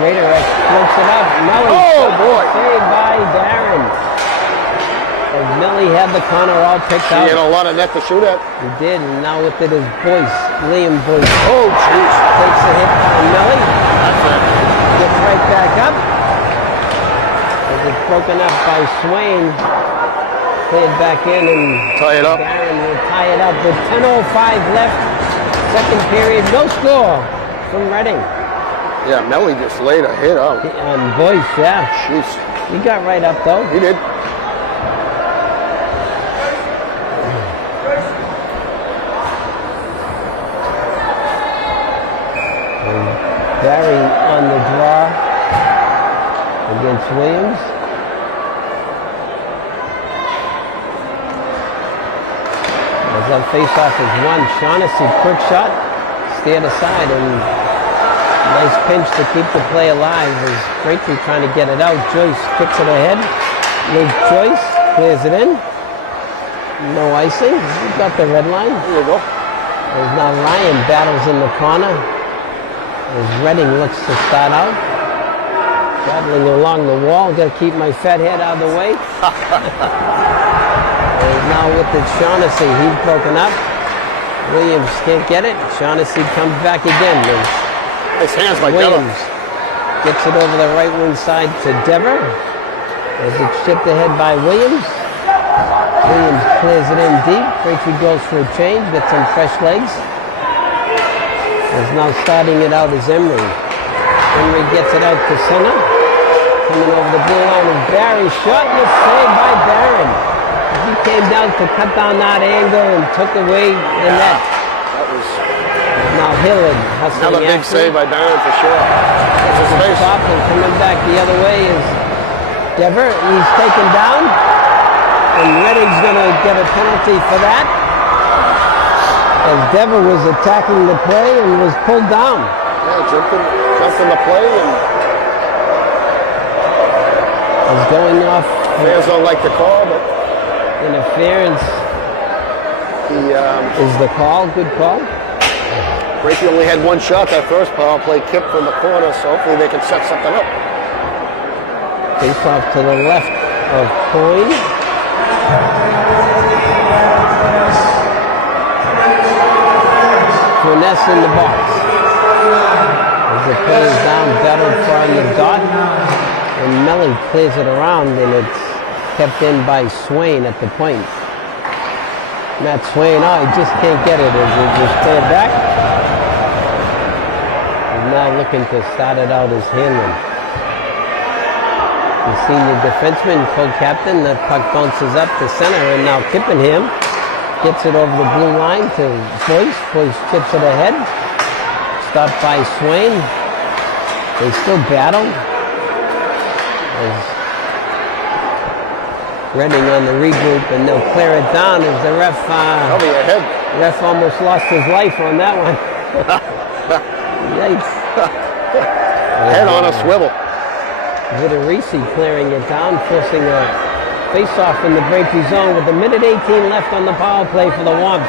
Greater floats it up. Melly. Oh, boy. Saved by Darren. As Melly had the corner all picked out. He had a lot of net to shoot at. He did, and now with it is Boyce. Liam Boyce. Oh, jeez. Takes a hit by Melly. That's it. Gets right back up. As it's broken up by Swain. Played back in and Tie it up. Darren will tie it up with 10:05 left. Second period. No score from Reading. Yeah, Melly just laid a hit out. And Boyce, yeah. Jeez. He got right up though. He did. And Barry on the draw against Williams. As that face-off is won, Shaughnessy, quick shot, steered aside, and nice pinch to keep the play alive as Braithwaite trying to get it out. Joyce kicks it ahead. Luke Joyce clears it in. No icing. He's got the red line. There you go. There's now Ryan battles in the corner as Redding looks to start out. Battling along the wall. Got to keep my fat head out of the way. And now with the Shaughnessy, he's broken up. Williams can't get it. Shaughnessy comes back again. Nice hands by Williams gets it over the right wing side to Dever. As it's chipped ahead by Williams. Williams clears it in deep. Braithwaite goes for a change, gets some fresh legs. Is now starting it out as Emery. Emery gets it out to center. Coming over the blue line is Barry. Shot and a save by Barron. He came down to cut down that angle and took away the net. That was Now Hillard hustling another big after. save by Barron for sure. That's his face. Top and coming back the other way is Dever. He's taken down. And Redding's going to get a penalty for that. As Dever was attacking the play and was pulled down. Yeah, jumped in the play and Is going off fans don't like the call, but interference is the call. Good call. Braithwaite only had one shot that first power play, Kip from the corner, so hopefully they can set something up. Face off to the left of Coyne. Finesse in the box. As the play is down, battled for on the dot. And Melly clears it around, and it's kept in by Swain at the point. Matt Swain, he just can't get it as it just cleared back. He's now looking to start it out as Hanlon. The senior defenseman, co-captain, that puck bounces up to center, and now Kippenham gets it over the blue line to Boyce. Boyce chips it ahead. Stopped by Swain. They still battle. As Redding on the regroup, and they'll clear it down as the ref Probably ahead. Ref almost lost his life on that one. Yikes. Head on a swivel. Vitorisi clearing it down, forcing a face-off in the Braintree zone with a minute 18 left on the power play for the Womps.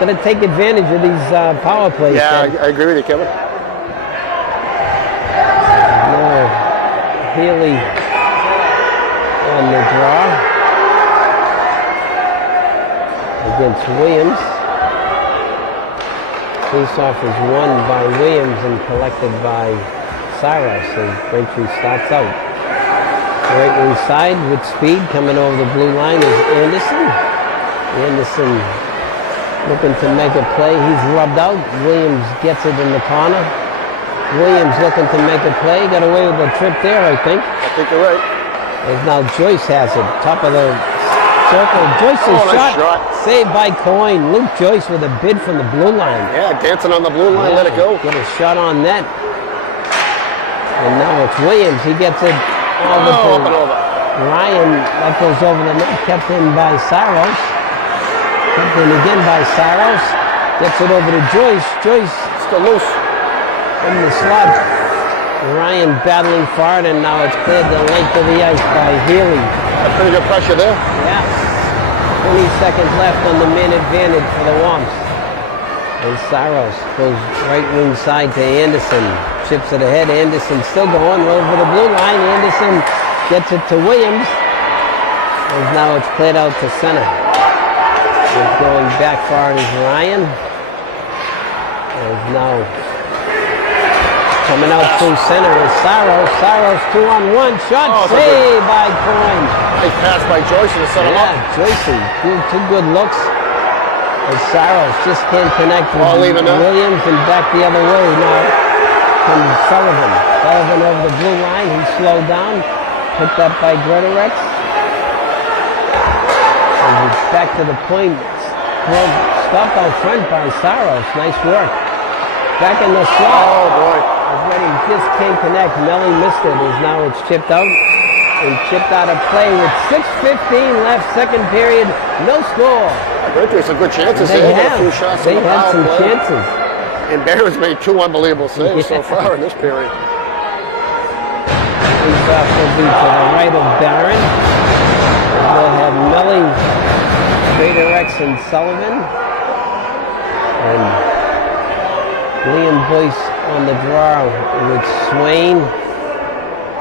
Going to take advantage of these power plays. Yeah, I agree with you, Kevin. No, Healy on the draw against Williams. Face-off is won by Williams and collected by Saros as Braintree starts out. Right wing side with speed coming over the blue line is Anderson. Anderson looking to make a play. He's rubbed out. Williams gets it in the corner. Williams looking to make a play. Got away with a trip there, I think. I think you're right. As now Joyce has it. Top of the circle. Joyce's nice shot. Saved by Coyne. Luke Joyce with a bid from the blue line. Yeah, dancing on the blue line. Let it go. Get a shot on net. And now it's Williams. He gets it over to up and over. Ryan. That goes over the net. Kept in by Saros. Kept in again by Saros. Gets it over to Joyce. Joyce Still loose. in the slot. Ryan battling for it, and now it's cleared the length of the ice by Healy. Pretty good pressure there. Yeah. 20 seconds left on the man advantage for the Womps. And Saros goes right wing side to Anderson. Chips it ahead. Anderson still going over the blue line. Anderson gets it to Williams. And now it's played out to center. It's going back far is Ryan. And now coming out through center is Saros. Saros 2-on-1. Shot saved by Coyne. Nice pass by Joyce to set him up. Joyce, two good looks. And Saros just can't connect with Williams and back the other way now comes Sullivan. Sullivan over the blue line. He slowed down. Picked up by Greatorex. And he's back to the point. Stopped out front by Saros. Nice work. Back in the slot. Oh, boy. Ready, just can't connect. Melly missed it. As now it's chipped out. And chipped out of play with 6:15 left, second period. No score. Braintree some good chances. They got a have. few shots They in the had power some play. chances. And Barron's made two unbelievable saves so far in this period. Face-off will be to the right of Barron. We'll have Melly, Greatorex, and Sullivan. And Liam Boyce on the draw with Swain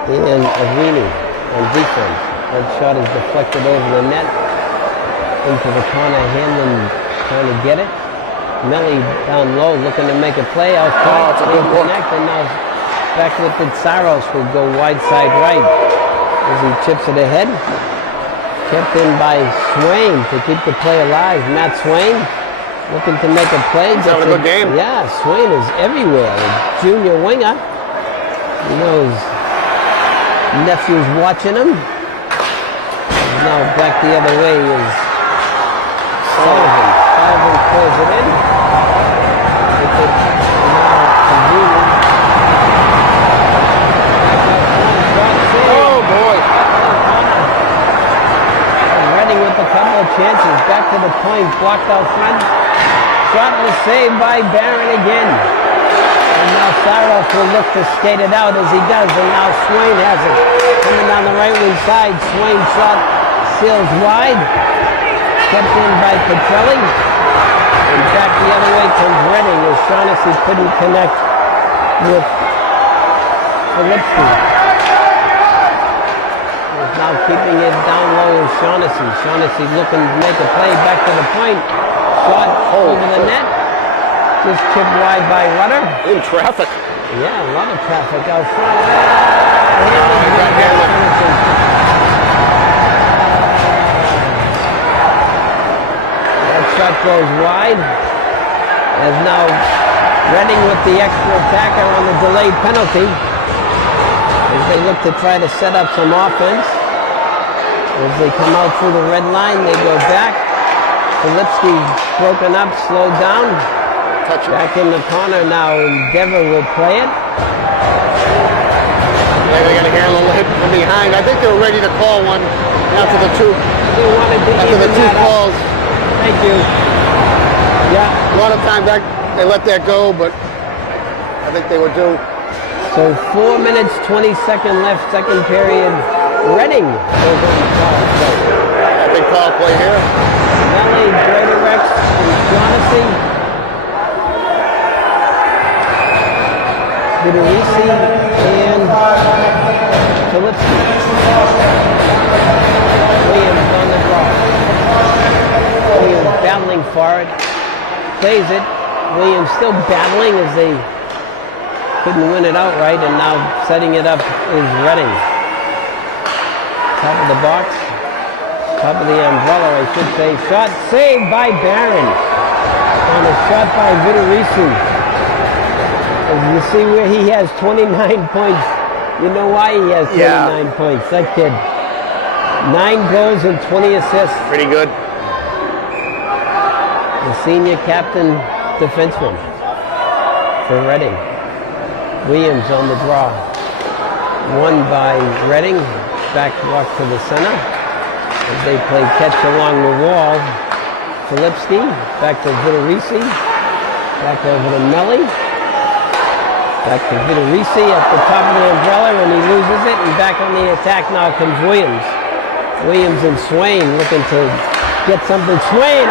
and Avini on defense. That shot is deflected over the net into the corner. Hanlon trying to get it. Melly down low looking to make a play. Out front, it's a good look. connect, and now back with it. Saros will go wide side right as he chips it ahead. Kept in by Swain to keep the play alive. Matt Swain looking to make a play. He's having a good game. Yeah, Swain is everywhere. A junior winger. You know his nephew's watching him. Now back the other way is Sullivan. Sullivan pulls it in. With it now Avini. Oh, boy. Reading with a couple of chances. Back to the point. Blocked out front. Shot and a save by Barron again. And now Saros will look to skate it out as he does. And now Swain has it. Coming down the right wing side. Swain shot seals wide. Kept in by Petrelli. And back the other way comes Redding as Shaughnessy couldn't connect with Filipski. Is now keeping it down low is Shaughnessy. Shaughnessy looking to make a play back to the point. Shot over the net. Just chipped wide by Rudder. In traffic. Yeah, a lot of traffic out front. That shot goes wide. As now Redding with the extra attacker on the delayed penalty. As they look to try to set up some offense. As they come out through the red line, they go back. Filipski broken up, slowed down. Touch it. Back in the corner now, Endeavor will play it. Yeah, they got to hear a little hit from behind. I think they were ready to call one after the two. They wanted to After even the two that up. calls. Thank you. Yeah. A lot of times they let that go, but I think they were due. So 4 minutes, 20-second left, second period. Reading goes on the power play. I think power play here. Melly, Greater Rex, and Shaughnessy. Vidarisi and Filipski. Williams on the draw. Williams battling for it. Plays it. Williams still battling as they couldn't win it outright, and now setting it up is Reading. Top of the box. Top of the umbrella, I should say. Shot saved by Barron. On a shot by Vidarisi. As you see where he has 29 points. You know why he has 29 points. That kid. 9 goals and 20 assists. Pretty good. The senior captain defenseman for Reading. Williams on the draw. Won by Reading. Back walk to the center. As they play catch along the wall. Filipski. Back to Vidarisi. Back over to Melly. Back to Vidarisi at the top of the umbrella, and he loses it. And back on the attack now comes Williams. Williams and Swain looking to get something. Swain,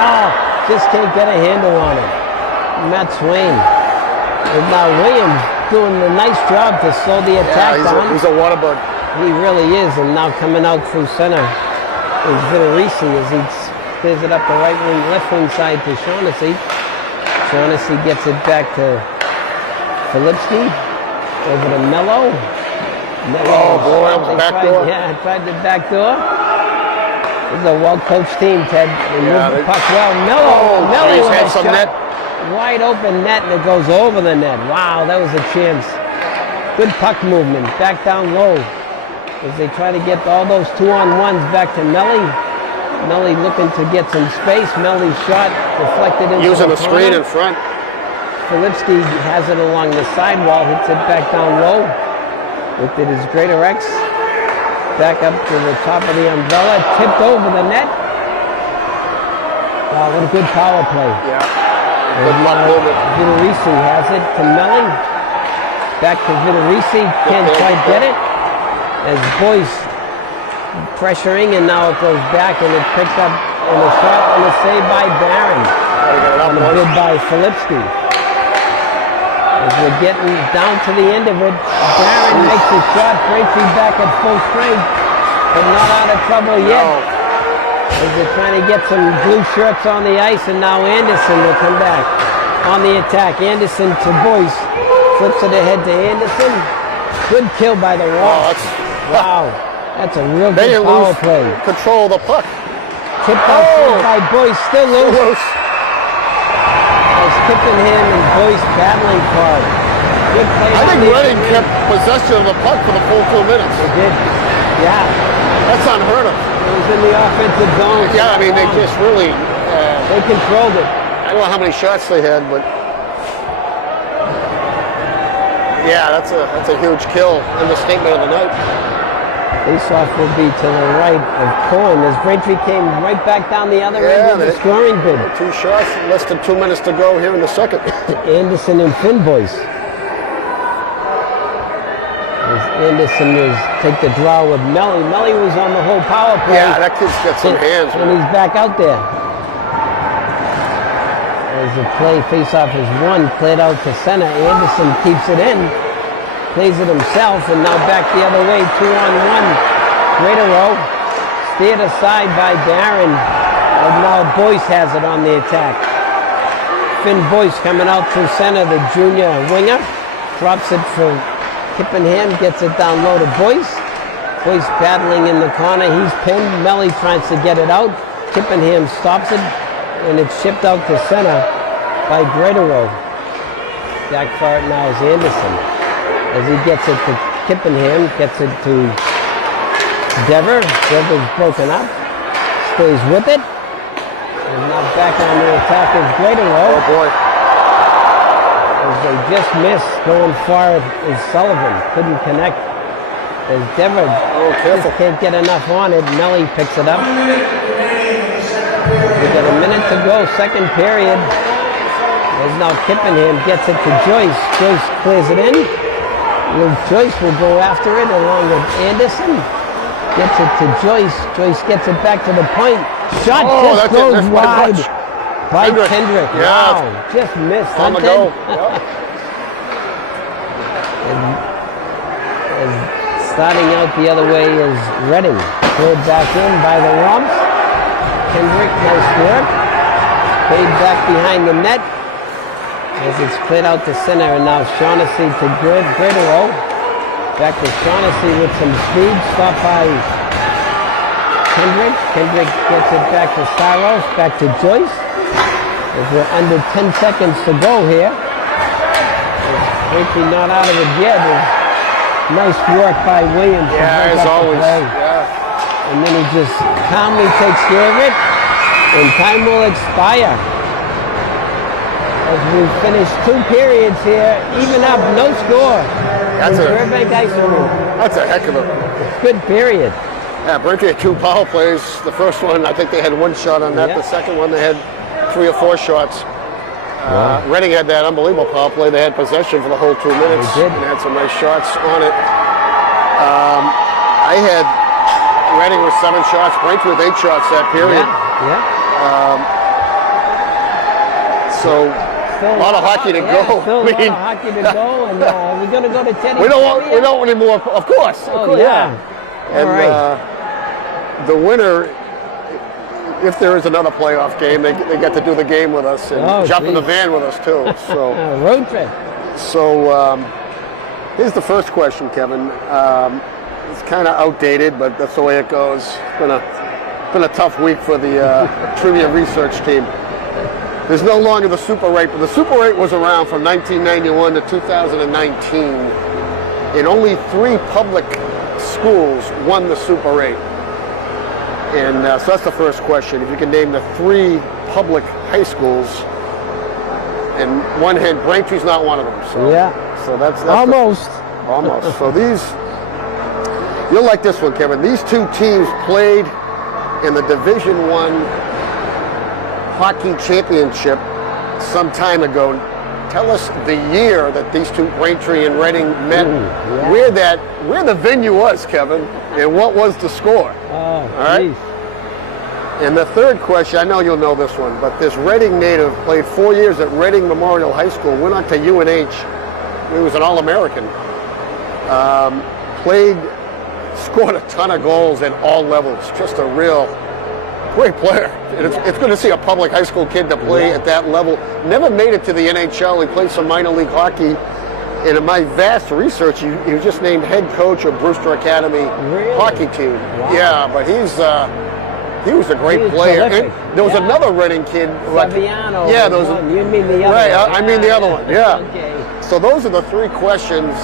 just can't get a handle on it. Matt Swain. And now Williams doing a nice job to slow the attack down. He's a water bug. He really is, and now coming out through center is Vidarisi as he clears it up the right wing, left wing side to Shaughnessy. Shaughnessy gets it back to Filipski. Over to Mello. Oh boy, that was back door. Yeah, tried the back door. This is a well-coached team, Ted. They move the puck well. Mello with a shot. Net. Wide open net, and it goes over the net. Wow, that was a chance. Good puck movement. Back down low. As they try to get all those 2-on-1s back to Melly. Melly looking to get some space. Melly's shot deflected into Using the the screen in front. Filipski has it along the sidewall, hits it back down low. Looked at his Greater X. Back up to the top of the umbrella. Tipped over the net. Wow, what a good power play. Yeah. Good luck movement. Vidarisi has it to Melly. Back to Vidarisi. Can't quite get it. As Boyce pressuring, and now it goes back, and it picks up in a shot and a save by Barron. And a good by Filipski. As we're getting down to the end of it, Barron makes a shot, Braintree back at full strength, but not out of trouble yet. As they're trying to get some blue shirts on the ice, and now Anderson will come back on the attack. Anderson to Boyce, flips it ahead to Anderson. Good kill by the Wall. Wow, that's a real good power play. Control the puck. Tipped out by Boyce, still loose. As Kippenham and Boyce battling for it. Good play. I think Reading kept possession of the puck for the full 2 minutes. They did. Yeah. That's unheard of. It was in the offensive zone. Yeah, I mean, they just really... they controlled it. I don't know how many shots they had, but... Yeah, that's a huge kill. Understatement of the night. Face-off will be to the right of Cohen as Braintree came right back down the other end of the scoring bid. 2 shots, less than 2 minutes to go here in the second. Anderson and Finn Boyce. As Anderson is take the draw with Melly. Melly was on the whole power play. Yeah, that kid's got some hands. And he's back out there. As the play face-off is won, played out to center. Anderson keeps it in. Plays it himself, and now back the other way, 2-on-1. Greater row, steered aside by Barron, and now Boyce has it on the attack. Finn Boyce coming out through center, the junior winger, drops it for Kippenham, gets it down low to Boyce. Boyce battling in the corner, he's pinned. Melly tries to get it out. Kippenham stops it, and it's shipped out to center by Greater row. Back for it now is Anderson. As he gets it to Kippenham, gets it to Dever. Dever's broken up. Stays with it. And now back on the attack is Greater. Oh boy. As they just missed going far is Sullivan. Couldn't connect. As Dever just can't get enough on it. Melly picks it up. We got a minute to go, second period. There's now Kippenham gets it to Joyce. Joyce clears it in. Joyce will go after it along with Anderson. Gets it to Joyce. Joyce gets it back to the point. Shot just goes wide by Kendrick. Yeah. Wow, just missed. On the go. And starting out the other way is Redding. Cleared back in by the Romps. Kendrick, nice work. Played back behind the net as it's cleared out to center, and now Shaughnessy to Gridero. Back to Shaughnessy with some speed, stopped by Kendrick. Kendrick gets it back to Saros, back to Joyce. As we're under 10 seconds to go here. Frankly, not out of it yet. Nice work by Williams. Yeah, as always. Yeah. And then he just calmly takes care of it, and time will expire. As we finish 2 periods here, even up, no score. That's Burbank High School. That's a heck of a good period. Yeah, Braintree had 2 power plays. The first one, I think they had 1 shot on that. Yeah. The second one, they had 3 or 4 shots. Wow. Reading had that unbelievable power play. They had possession for the whole 2 minutes. They did. And had some nice shots on it. I had Reading with 7 shots, Braintree with 8 shots that period. Yeah. So a lot of hockey to go. Still a lot of hockey to go, and we're going to go to Teddy. We don't want any more, of course. Yeah. And all right. The winner, if there is another playoff game, they get to do the game with us and jump in the van with us too. So road trip. So here's the first question, Kevin. It's kind of outdated, but that's the way it goes. It's been a tough week for the trivia research team. There's no longer the Super 8, but the Super 8 was around from 1991 to 2019, and only 3 public schools won the Super 8. And so that's the first question. If you can name the 3 public high schools, and one hand, Braintree's not one of them. So, so that's almost. Almost. So these, you'll like this one, Kevin. These 2 teams played in the Division I hockey championship some time ago. Tell us the year that these 2, Braintree and Reading, met, where the venue was, Kevin, and what was the score. All right? Geez. And the third question, I know you'll know this one, but this Reading native played 4 years at Reading Memorial High School, went on to UNH. He was an All-American. Scored a ton of goals at all levels. Just a real great player. It's good to see a public high school kid to play at that level. Never made it to the NHL. He played some minor league hockey. And in my vast research, he was just named head coach of Brewster Academy hockey team. Wow. Yeah, but he was a great player. And there was another Reading kid. Saviano. Yeah, those. You mean the other right, one. I mean the other one. Yeah. Okay. So those are the 3 questions.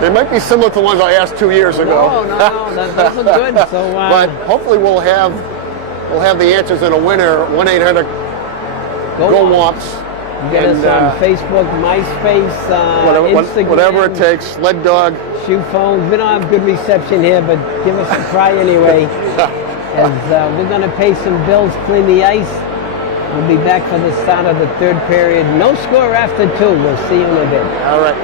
They might be similar to the ones I asked 2 years ago. No, those are good. So, but hopefully we'll have the answers in a winner. 1-800 Go Womps. Get us on Facebook, MySpace, Instagram. Whatever it takes. Sled Dog. Shoe phones. We don't have good reception here, but give us a try anyway. As we're going to pay some bills, clean the ice. We'll be back for the start of the 3rd period. No score after 2. We'll see you in a bit. All right.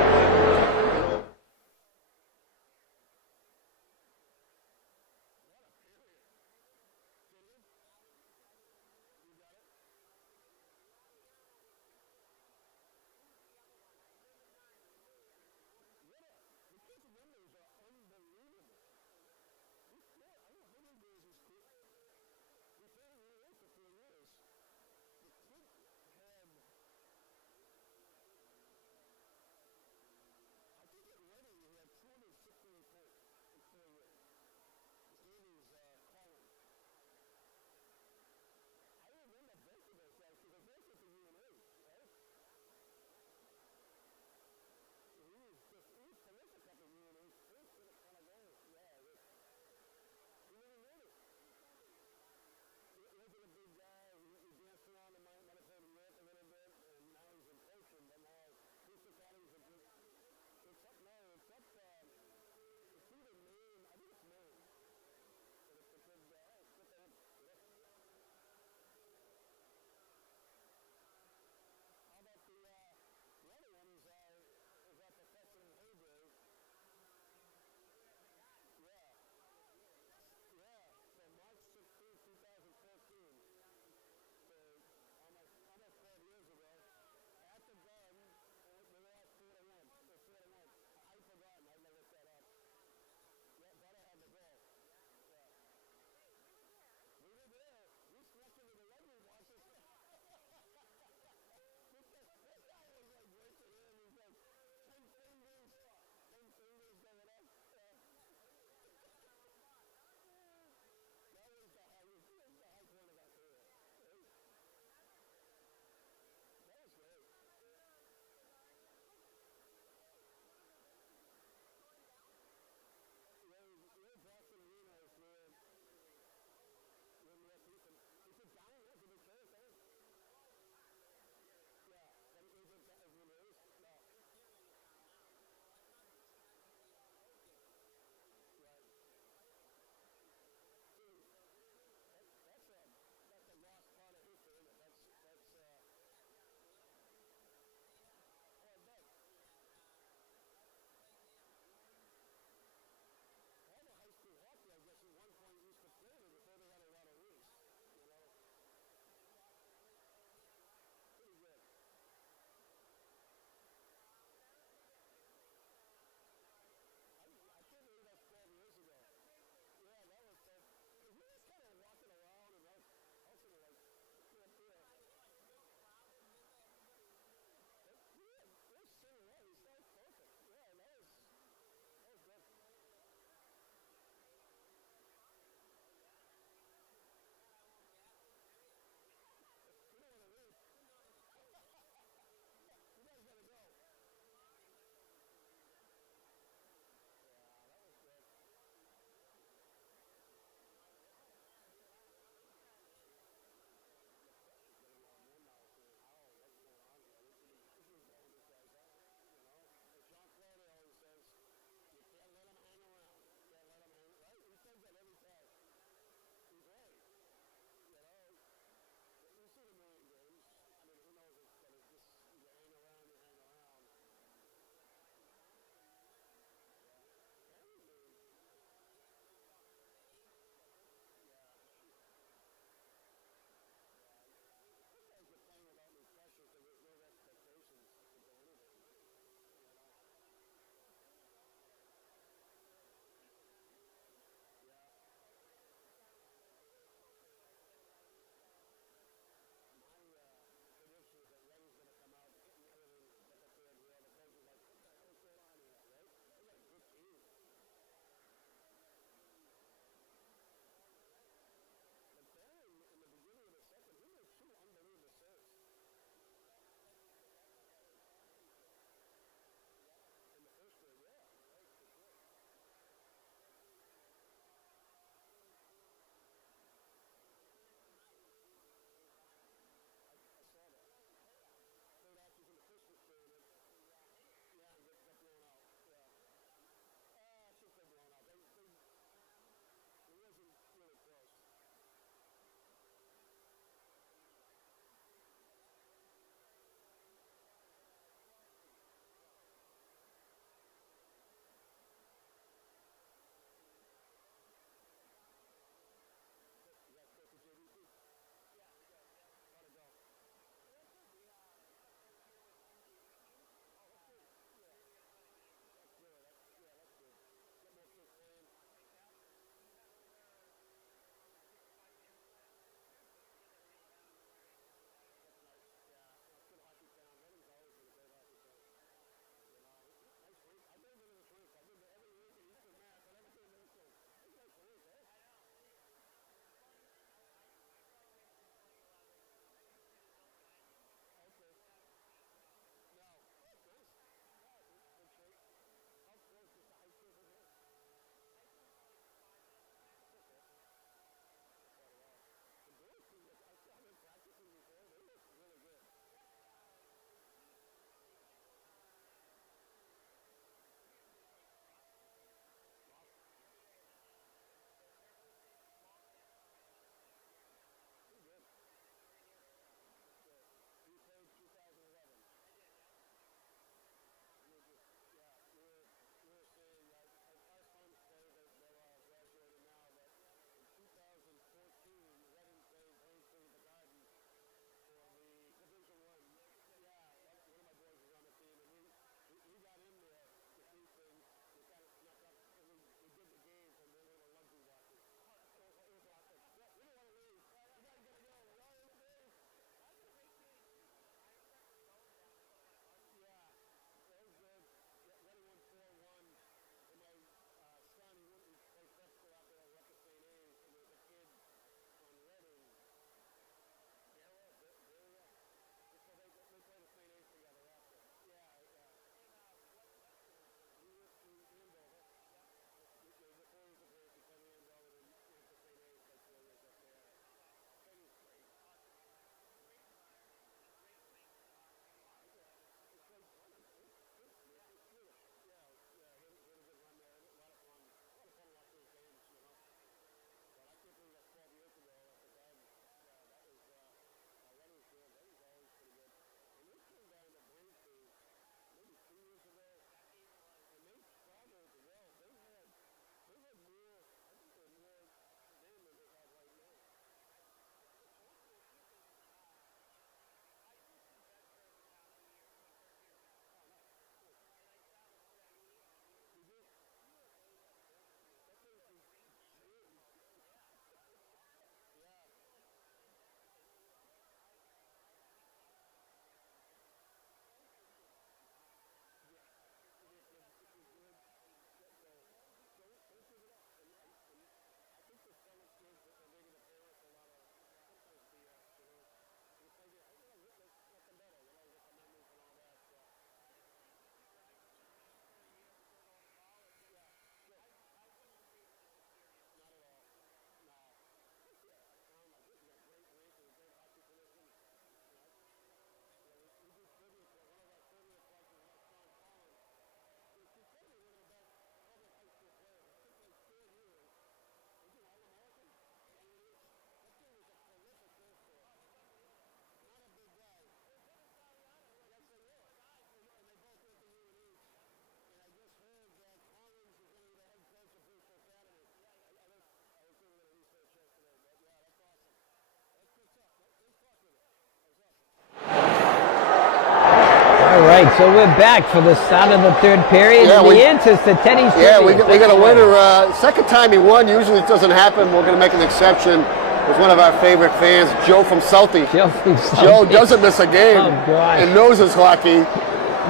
right, so we're back for the start of the third period. Yeah, and the answers to Teddy's Yeah, trivia. we got a winner. Second time he won. Usually it doesn't happen. We're going to make an exception. It was one of our favorite fans, Joe from Southie. Joe from Southie. Joe doesn't miss a game Oh, gosh. and knows his hockey.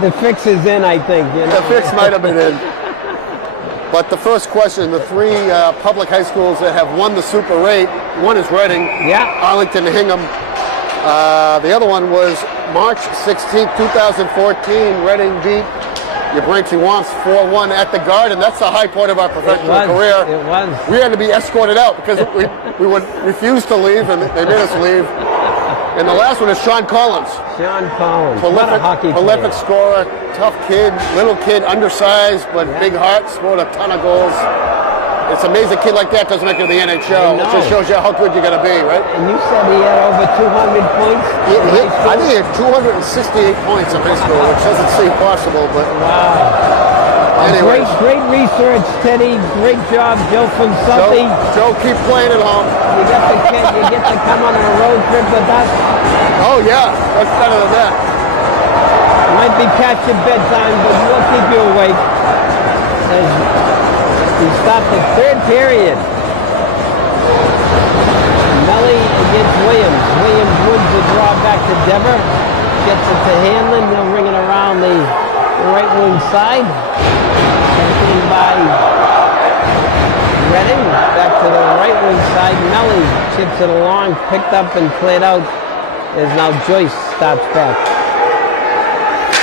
The fix is in, I think. You know? The fix might have been in. But the first question, the three public high schools that have won the Super 8, one is Reading, Yeah. Arlington, Hingham. The other one was March 16, 2014. Reading beat your Braintree Wamps 4-1 at the Garden. That's the high point of our professional career. It was. We had to be escorted out because we would refuse to leave, and they made us leave. And the last one is Sean Collins. Sean Collins. What a hockey Prolific player. scorer, tough kid, little kid, undersized, but big heart, scored a ton of goals. It's amazing a kid like that doesn't make it to the NHL. It just shows you how good you're going to be, right? And you said he had over 200 points? I think he had 268 points in high school, which doesn't seem possible, but Wow. anyway. Great research, Teddy. Great job, Joe from Southie. Joe, keep playing at home. You get to come on a road trip with us. Oh, yeah, that's better than that. Might be past your bedtime, but we'll keep you awake. As we start the third period. Melly against Williams. Williams wins the draw back to Dever. Gets it to Hanlon. They'll ring it around the right wing side. Taken in by Reading. Back to the right wing side. Melly chips it along. Picked up and cleared out. As now Joyce starts back.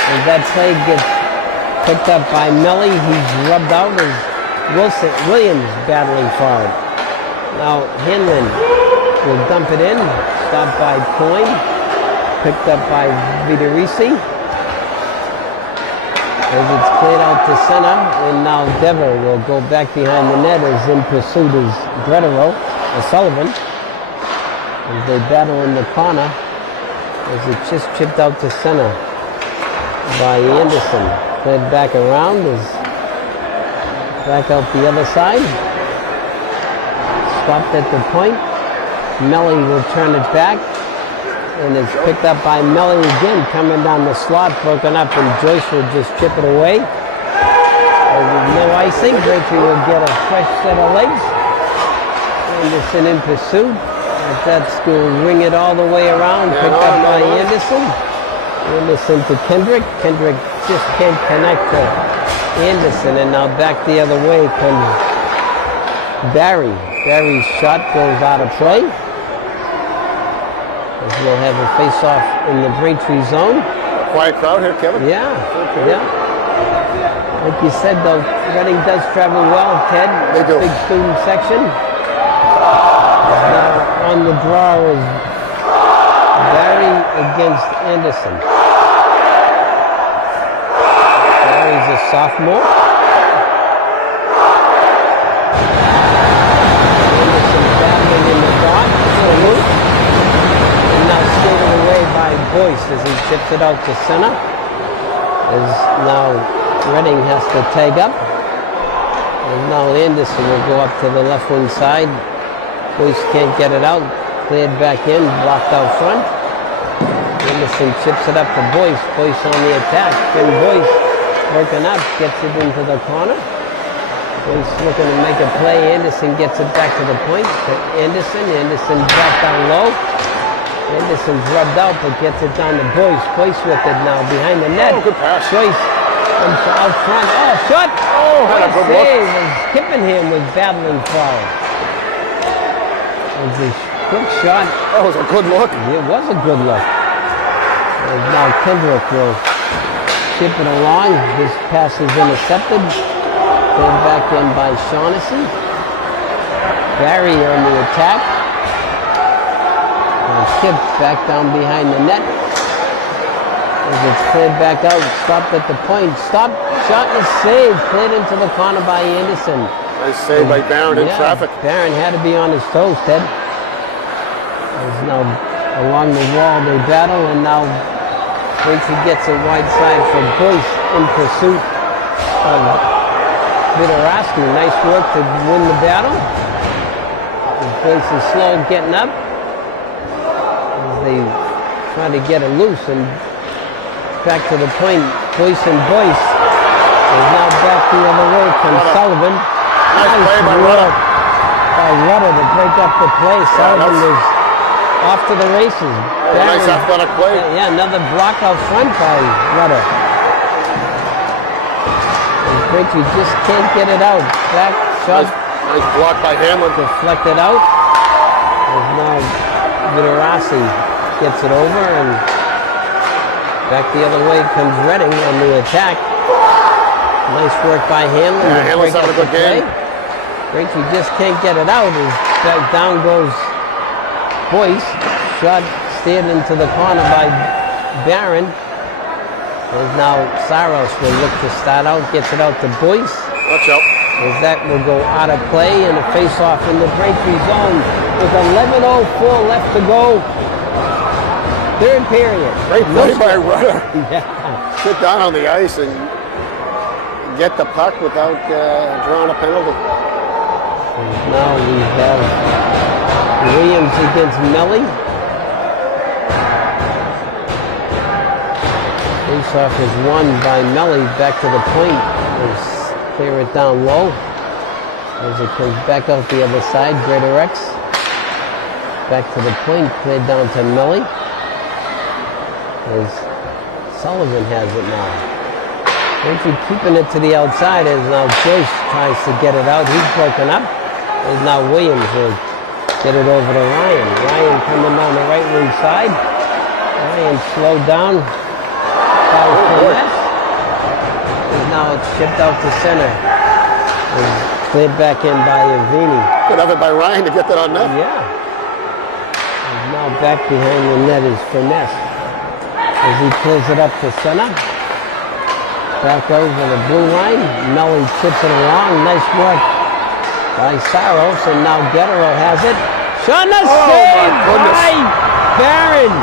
As that play gets picked up by Melly, he's rubbed out as Williams battling for it. Now Hanlon will dump it in, stopped by Coyne, picked up by Vitorisi. As it's cleared out to center, and now Dever will go back behind the net as in pursuit is Sullivan. As they battle in the corner, as it just chipped out to center by Anderson. Cleared back around, is back out the other side. Stopped at the point. Melly will turn it back. And it's picked up by Melly again, coming down the slot, broken up, and Joyce will just chip it away. With no icing, Braintree will get a fresh set of legs. Anderson in pursuit. That's going to ring it all the way around, picked up by Anderson. Anderson to Kendrick. Kendrick just can't connect to Anderson, and now back the other way comes Barry. Barry's shot goes out of play. As we'll have a face-off in the Braintree zone. Quiet crowd here, Kevin. Yeah. Like you said, though, Reading does travel well, Ted. They do. Big student section. Now on the draw is Barry against Anderson. Barry's a sophomore. Anderson battling in the dark. And now skated away by Boyce as he chips it out to center. As now Reading has to tag up. And now Anderson will go up to the left wing side. Boyce can't get it out. Cleared back in, blocked out front. Anderson chips it up to Boyce. Boyce on the attack. Then Boyce broken up, gets it into the corner. Boyce looking to make a play. Anderson gets it back to the point. To Anderson. Anderson back down low. Anderson's rubbed out, but gets it down to Boyce. Boyce with it now behind the net. Oh, good pass. Joyce comes out front. Oh, shot! Oh, had a good look. Kippenham was battling for it. It was a quick shot. That was a good look. It was a good look. And now Kendrick will chip it along. This pass is intercepted. Played back in by Shaughnessy. Barry on the attack. And Kip back down behind the net. As it's cleared back out, stopped at the point. Stopped, shot and save. Cleared into the corner by Anderson. Nice save by Barron in traffic. Barron had to be on his toes, Ted. As now along the wall they battle, and now Braintree gets a wide side for Boyce in pursuit of Vitorowski. Nice work to win the battle. Boyce is slow getting up as they try to get it loose, and back to the point. Boyce and Boyce is now back the other way from Sullivan. Nice play by Rudder. By Rudder to break up the play. Sullivan was off to the races. Nice athletic play. Yeah, another block out front by Rudder. You just can't get it out. Back shot. Nice block by Hamlin. Deflected out. There's now Vitarasi gets it over and back the other way comes Redding on the attack. Nice work by Hamlin. Yeah, Hamlin's having a good game. Rachel just can't get it out. As down goes Boyce. Shot steered into the corner by Barron. There's now Saros will look to start out, gets it out to Boyce. Watch out. As that will go out of play and a face-off in the Braintree zone with 11:04 left to go. Third period. Great play by Rudder. Yeah. Sit down on the ice and get the puck without drawing a penalty. And now we have Williams against Melly. Face-off is won by Melly. Back to the point. Clear it down low. As it comes back out the other side. Greater X. Back to the point. Cleared down to Melly. As Sullivan has it now. Rachel keeping it to the outside as now Joyce tries to get it out. He's broken up. As now Williams will get it over to Ryan. Ryan coming down the right wing side. Ryan slowed down. And now it's shipped out to center. And cleared back in by Avini. Good effort by Ryan to get that on net. Yeah. And now back behind the net is Finesse. As he pulls it up to center. Back over the blue line. Melly chips it along. Nice work by Saros. And now Getero has it. Shot and a save by Barron.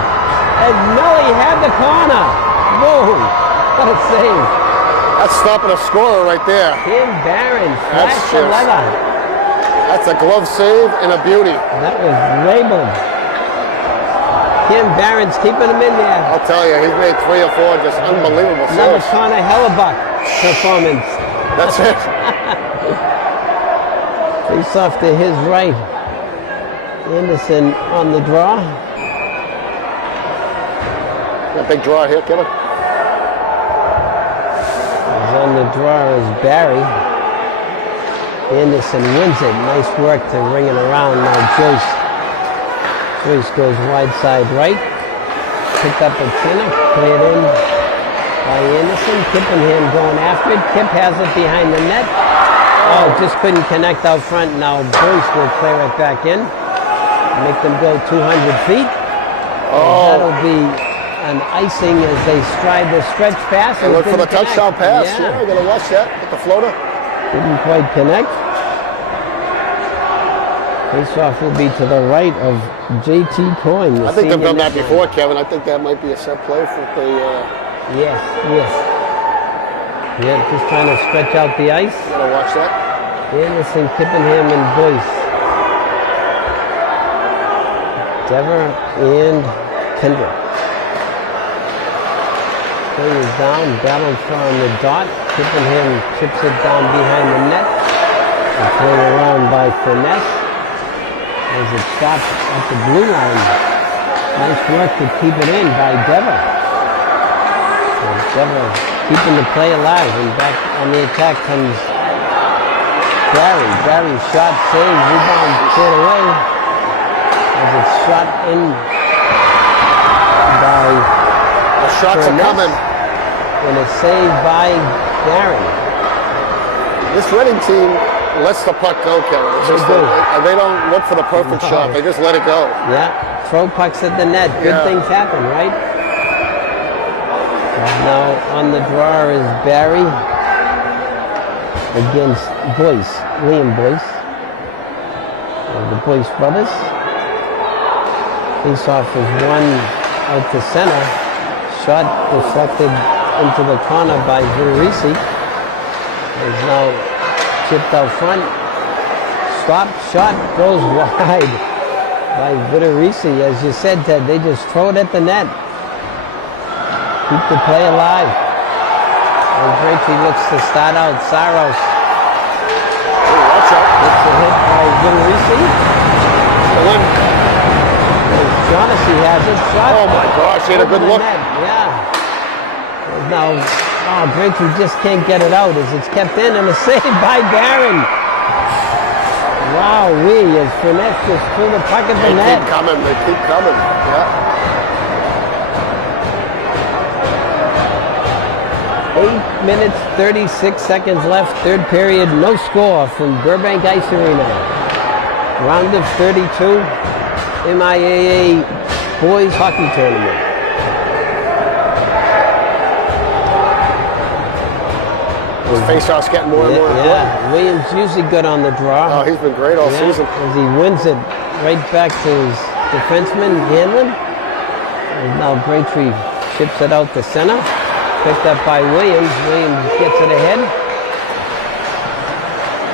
As Melly had the corner. Whoa, what a save. That's stopping a scorer right there. Tim Barron flashed the leather. That's a glove save and a beauty. That was labeled. Tim Barron's keeping him in there. I'll tell you, he's made 3 or 4 just unbelievable Another saves. Connor Hellebuck performance. That's it. Face off to his right. Anderson on the draw. That big draw here, Kevin. On the draw is Barry. Anderson wins it. Nice work to ring it around. Now Joyce. Joyce goes wide side right. Picked up at center. Cleared in by Anderson. Kippenham going after it. Kip has it behind the net. Oh, just couldn't connect out front. Now Boyce will clear it back in. Make them go 200 feet. Oh. That'll be an icing as they stride the stretch pass. They look for the touchdown pass. Yeah, you gotta watch that with the floater. didn't quite connect. Face-off will be to the right of JT Coyne. I think they've done that before, Kevin. I think that might be a set play for the. Yes. Yeah, just trying to stretch out the ice. Gotta watch that. Anderson, Kippenham, and Boyce. Dever and Kendrick. Play is down, battled for on the dot. Kippenham chips it down behind the net. And played around by Finesse. As it stops at the blue line. Nice work to keep it in by Dever. Dever keeping the play alive, and back on the attack comes Barry. Barry's shot saved, rebound cleared away. As it's shot in by The shots are coming. and a save by Barron. This Reading team lets the puck go, Kevin. It's They just do. they don't look for the perfect No. shot. They just let it go. Yeah, throw pucks at the net. Good Yeah. things happen, right? Now on the draw is Barry against Boyce, Liam Boyce, of the Boyce brothers. Face-off is one out to center. Shot deflected into the corner by Vitarisi. Is now chipped out front. Stop, shot goes wide by Vitarisi. As you said, Ted, they just throw it at the net. keep the play alive. And Braintree looks to start out. Saros Watch out. gets a hit by Villarici. The one. Shaughnessy has it. Shot. Oh my gosh, he had a good look. Yeah. Now, Braintree just can't get it out as it's kept in, and a save by Barron. Wow, as finesse just through the puck of the net. They keep coming. Yeah. 8 minutes, 36 seconds left, third period, no score from Burbank Ice Arena. Round of 32, MIAA Boys Hockey Tournament. His face-off's getting more and more important. Yeah, Williams usually good on the draw. Oh, he's been great all season. As he wins it right back to his defenseman, Hanlon. And now Braintree ships it out to center. Picked up by Williams. Williams gets it ahead.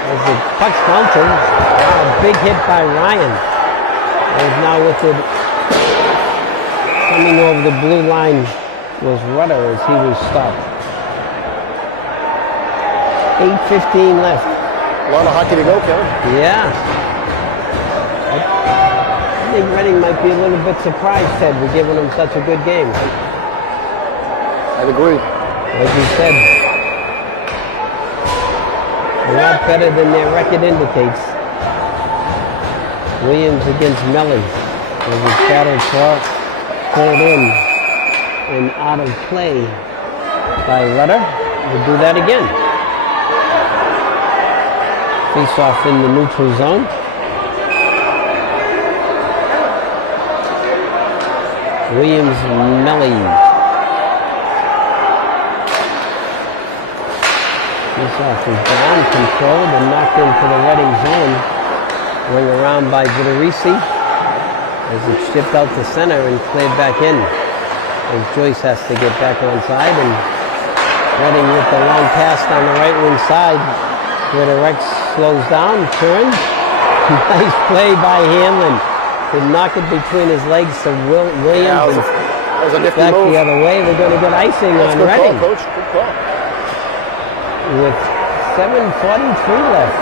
As the puck's bouncing, a big hit by Ryan. And now with it coming over the blue line was Rudder as he was stopped. 8:15 left. A lot of hockey to go, Kevin. Yeah. I think Reading might be a little bit surprised, Ted, we're giving them such a good game. I'd agree. Like you said, a lot better than their record indicates. Williams against Melly. As he battled for pulled in and out of play by Rudder. We'll do that again. Face off in the neutral zone. Williams, Melly. Face off is down, controlled, and knocked into the Reading zone. Ring around by Villarici as it's shipped out to center and cleared back in. As Joyce has to get back on side, and Reading with the long pass down the right wing side, where the Rex slows down, turns. Nice play by Hanlon to knock it between his legs to Williams. Yeah, that was a nifty back move. the other way. They're going to get icing That's on good Reading. call, Coach. Good call. With 7:43 left.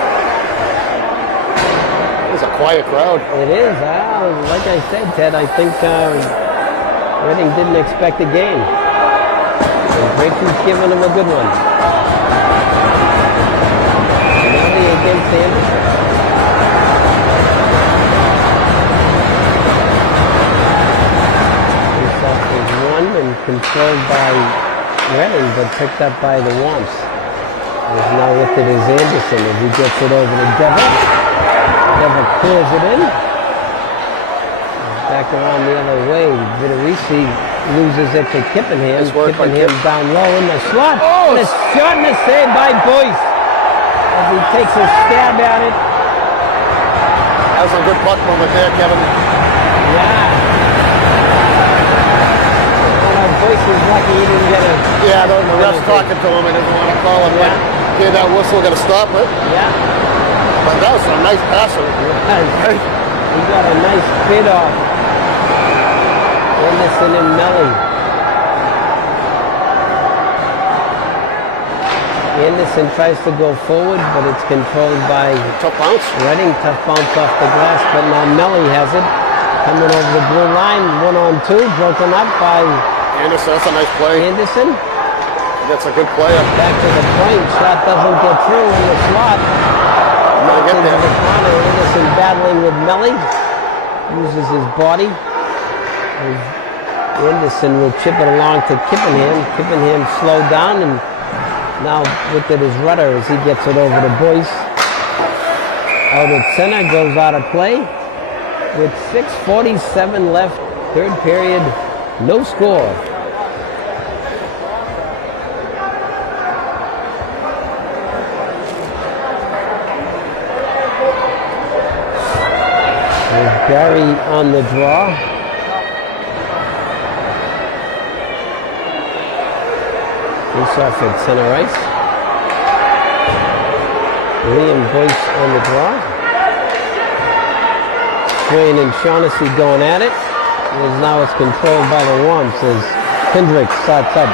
It's a quiet crowd. It is. Like I said, Ted, I think Reading didn't expect the game. Braintree's giving them a good one. Melly against Anderson. This off is won and controlled by Reading, but picked up by the Wamps. As now with it is Anderson as he gets it over to Dever. Dever clears it in. Back around the other way. Villarici loses it to Kippenham. Kippenham down low in the slot. Oh, and a shot and a save by Boyce as he takes a stab at it. That was a good puck moment there, Kevin. Yeah. Boyce is lucky he didn't get it. Yeah, the ref's talking to him and doesn't want to call him. Yeah. Hear that whistle, got to stop it. Yeah. But that was a nice passer. He got a nice bid off. Anderson and Melly. Anderson tries to go forward, but it's controlled by Tough bounce. Reading. Tough bounce off the glass, but now Melly has it. Coming over the blue line, 1-on-2, broken up by Anderson, that's a nice play. Anderson. That's a good play. Back to the point, shot doesn't get through in the slot. Knocked get into there. the corner. Anderson battling with Melly. Uses his body. Anderson will chip it along to Kippenham. Kippenham slowed down, and now with it is Rudder as he gets it over to Boyce. Out at center, goes out of play. With 6:47 left, third period, no score. There's Barry on the draw. Face off at center ice. Liam Boyce on the draw. Strain and Shaughnessy going at it. As now it's controlled by the Wamps as Kendrick starts up.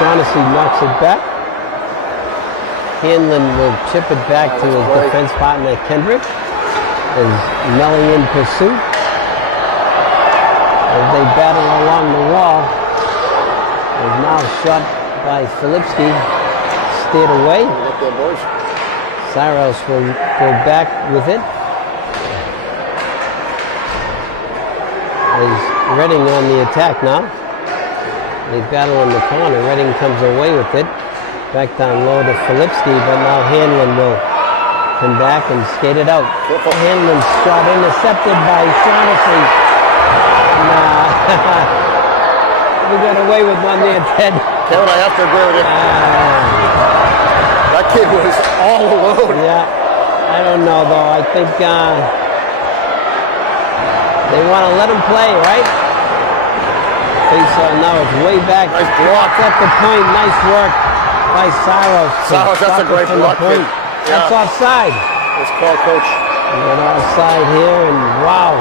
Shaughnessy knocks it back. Hanlon will chip it back to his defense partner Kendrick. As Melly in pursuit. As they battle along the wall. Is now shot by Filipski. Steered away. Saros will go back with it. Is Redding on the attack now. They battle in the corner. Redding comes away with it. Back down low to Filipski, but now Hanlon will come back and skate it out. Hanlon's shot intercepted by Shaughnessy. Nah. We got away with one there, Ted. Kevin, I have to agree with you. That kid was all alone. Yeah, I don't know though. I think they want to let him play, right? Now it's way back. Nice block. At the point. Nice work by Saros. Saros, that's a great block. Yeah. That's offside. It's called, Coach. We got offside here, and wow.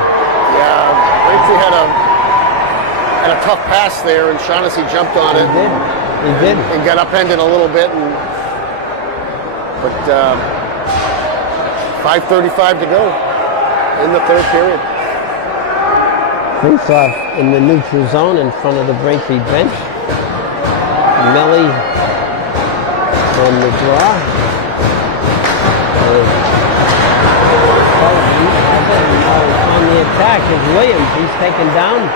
Yeah, Braintree had a tough pass there, and Shaughnessy jumped on it. He did. And got upended a little bit. But 5:35 to go in the third period. Face off in the neutral zone in front of the Braintree bench. Melly on the draw. On the attack is Williams. He's taken down.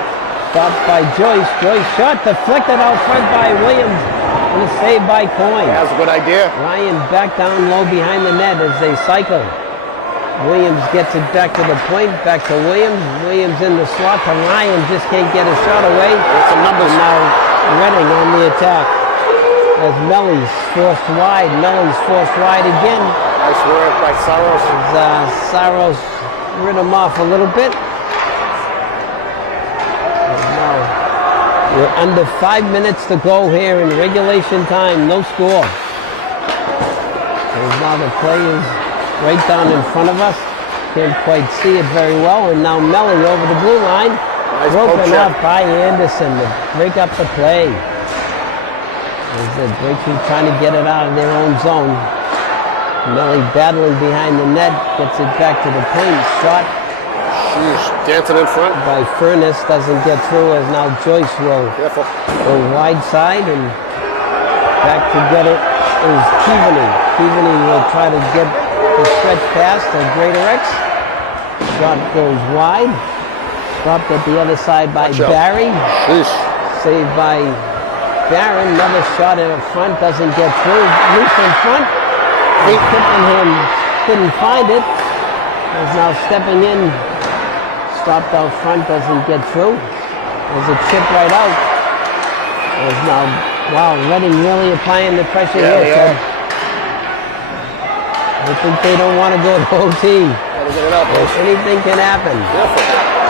Stopped by Joyce. Joyce shot deflected out front by Williams. And a save by Coyne. That was a good idea. Ryan back down low behind the net as they cycle. Williams gets it back to the point, back to Williams. Williams in the slot to Ryan, just can't get a shot away. There's some numbers. And now Redding on the attack. As Melly's forced wide. Melly's forced wide again. Nice work by Saros. As Saros rid him off a little bit. And now we're under 5 minutes to go here in regulation time. No score. And now the play is right down in front of us. Can't quite see it very well. And now Melly over the blue line. Nice broken up by Anderson to break up the play. As the Braintree trying to get it out of their own zone. Melly battling behind the net. Gets it back to the point. Shot. Sheesh, dancing in front. By Furness. Doesn't get through as now Joyce will Careful. go wide side. And back to get it is Keaveney. Keaveney will try to get the stretch pass to Greater X. Shot goes wide. Stopped at the other side by Barry. Sheesh. Saved by Barron. Another shot in front. Doesn't get through. Loose in front. Kippenham couldn't find it. Is now stepping in. Stopped out front. Doesn't get through. There's a chip right out. There's now, wow, Redding really applying the pressure here. They are. I think they don't want to go to OT. Gotta get it up. Anything can happen. Careful.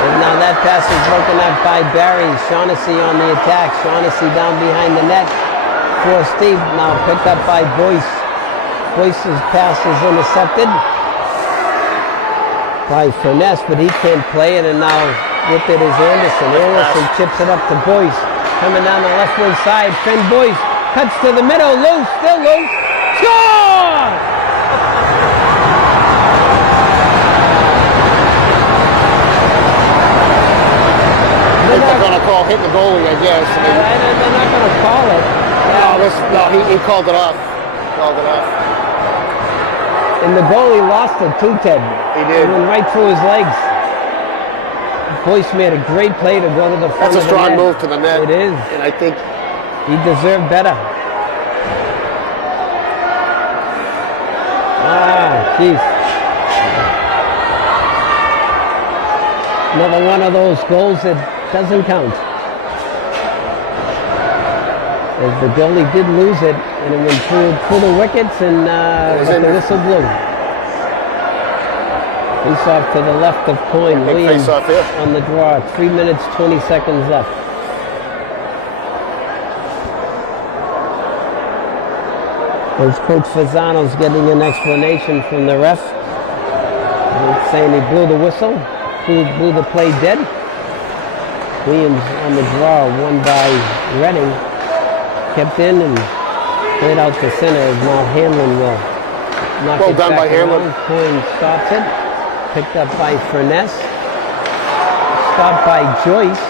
And now that pass is broken up by Barry. Shaughnessy on the attack. Shaughnessy down behind the net. Forced deep. Now picked up by Boyce. Boyce's pass is intercepted by Furness, but he can't play it. And now with it is Anderson. Anderson chips it up to Boyce. Coming down the left wing side. Finn Boyce cuts to the middle. Loose. Still loose. Score! They're going to call hitting the goalie, I guess. They're not going to call it. He called it off. Called it off. And the goalie lost it too, Ted. He did. It went right through his legs. Boyce made a great play to go to the front. That's a strong move to the net. It is. And I think he deserved better. Jeez. Another one of those goals that doesn't count. As the goalie did lose it, and it went through the wickets, and but the whistle blew. Face off to the left of Coyne. Big Williams face off here. on the draw. 3 minutes, 20 seconds left. As Coach Fasano's getting an explanation from the ref. He's saying he blew the whistle, blew the play dead. Williams on the draw, won by Reading. Kept in and played out to center. As now Hanlon will knock Well it done back by Hanlon. around. Coyne stops it. Picked up by Furness. Stopped by Joyce.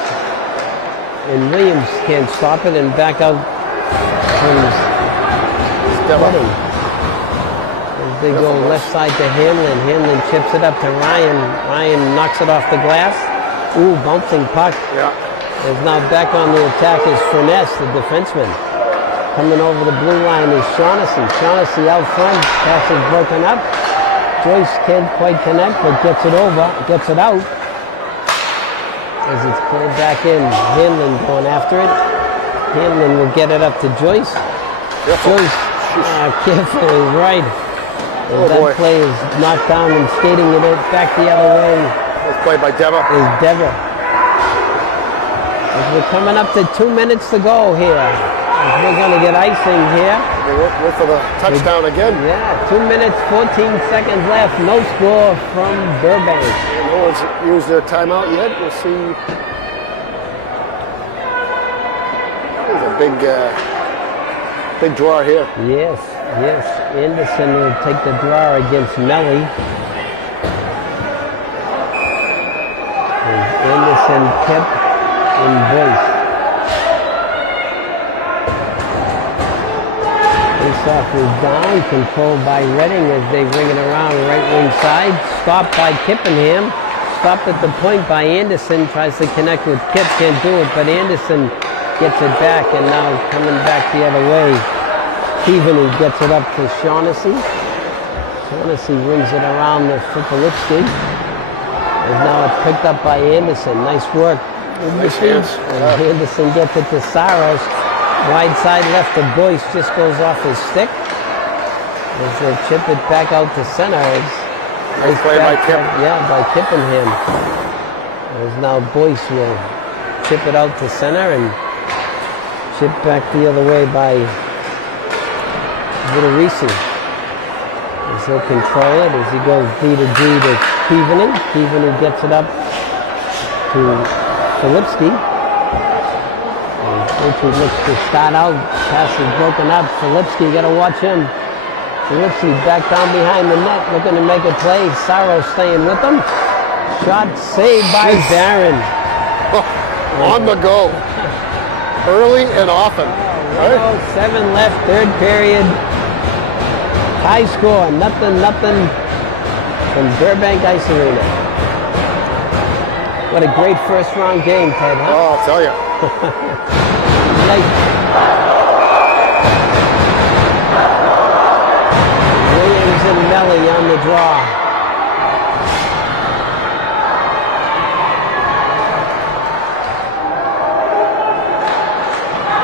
And Williams can't stop it, and back out comes Reading. As they go left side to Hanlon. Hanlon chips it up to Ryan. Ryan knocks it off the glass. Ooh, bouncing puck. Yeah. Is now back on the attack is Furness, the defenseman. Coming over the blue line is Shaughnessy. Shaughnessy out front. Pass is broken up. Joyce can't quite connect, but gets it over. Gets it out. As it's played back in. Hanlon going after it. Hanlon will get it up to Joyce. Careful. Joyce, careful, is right. As Oh, that boy. play is knocked down and skating it back the other way It's played by Deva. is Dever. As we're coming up to 2 minutes to go here. As we're going to get icing here. They went for the touchdown again. Yeah, 2 minutes, 14 seconds left. No score from Burbank. No one's used their timeout yet. We'll see. There's a big draw here. Yes, yes. Anderson will take the draw against Melly. As Anderson, Kip, and Boyce. Face-off is down, controlled by Reading as they bring it around right wing side. Stopped by Kippenham. Stopped at the point by Anderson. Tries to connect with Kip, can't do it, but Anderson gets it back, and now coming back the other way. Keaveney gets it up to Shaughnessy. Shaughnessy rings it around the Fipalitsky. And now it's picked up by Anderson. Nice work. Nice hands. And Anderson gets it to Saros. Wide side left to Boyce, just goes off his stick. As they chip it back out to center. Nice play by Kip. Yeah, by Kippenham. As now Boyce will chip it out to center and chip back the other way by Vitorisi. As he'll control it as he goes D to G to Keaveney. Keaveney gets it up to Filipski. Filipski looks to start out. Pass is broken up. Filipski, you gotta watch him. Filipski back down behind the net, looking to make a play. Saros staying with him. Shot saved by Barron. On the go. Early and often. Right? 1:07 left, third period. High score, nothing from Burbank Ice Arena. What a great first round game, Ted, huh? Oh, I'll tell you. Williams and Melly on the draw.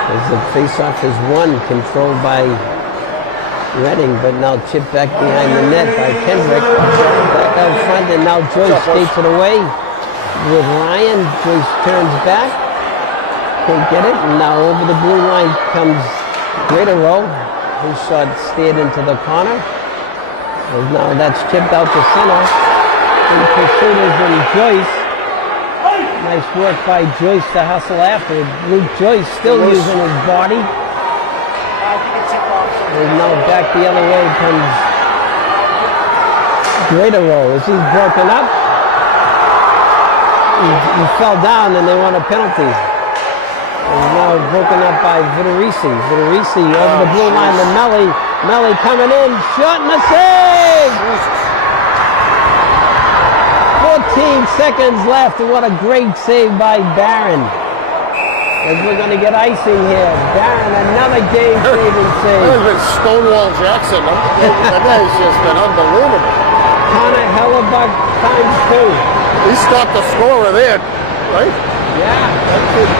As the face-off is won, controlled by Reading, but now chipped back behind the net by Kendrick. Back out front, and now Joyce skates it away with Ryan. Joyce turns back. Can't get it, and now over the blue line comes Greaterrow. His shot steered into the corner. And now that's chipped out to center. In pursuit is in Joyce. Nice work by Joyce to hustle after it. Luke Joyce still using his body. And now back the other way comes Greaterrow as he's broken up. He fell down and they want a penalty. And now broken up by Vitorisi. Vitorisi over the blue line to Melly. Melly coming in, shot and a save! 14 seconds left, and what a great save by Barron. As we're going to get icing here. Barron, another game-saving save. That has been Stonewall Jackson. That guy's just been unbelievable. Connor Hellebuck times 2. He stopped the scorer there, right? Yeah. That's it.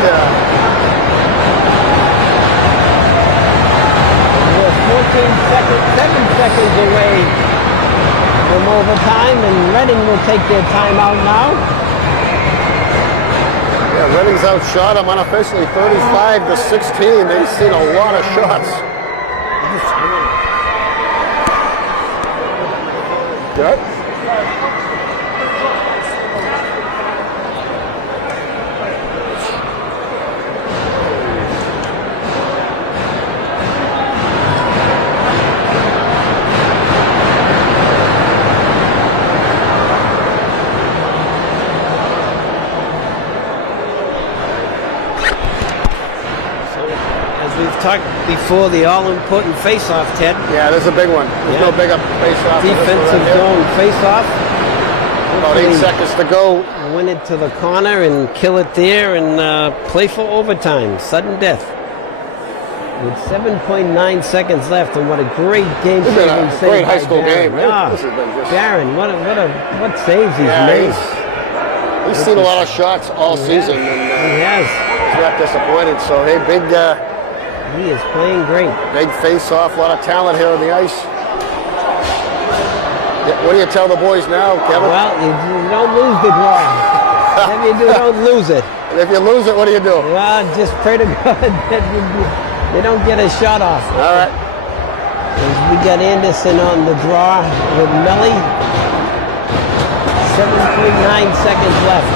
We're 7 seconds away from overtime, and Reading will take their timeout now. Yeah, Reading's outshot them unofficially 35-16. They've seen a lot of shots. Yep. before the all-important face-off, Ted. Yeah, this is a big one. There's no bigger face-off. Defensive zone face-off. About 8 seconds to go. Win it to the corner and kill it there and play for overtime. Sudden death. With 7.9 seconds left, and what a great game! This has been a great high school game. Yeah. This has been just... Barron, what saves he's made. He's seen a lot of shots all season, and he has. He's not disappointed. So hey, big. He is playing great. Big face-off, a lot of talent here on the ice. What do you tell the boys now, Kevin? Well, you don't lose the draw. If you do, don't lose it. And if you lose it, what do you do? Well, just pray to God that you don't get a shot off. All right. We got Anderson on the draw with Melly. 7.9 seconds left.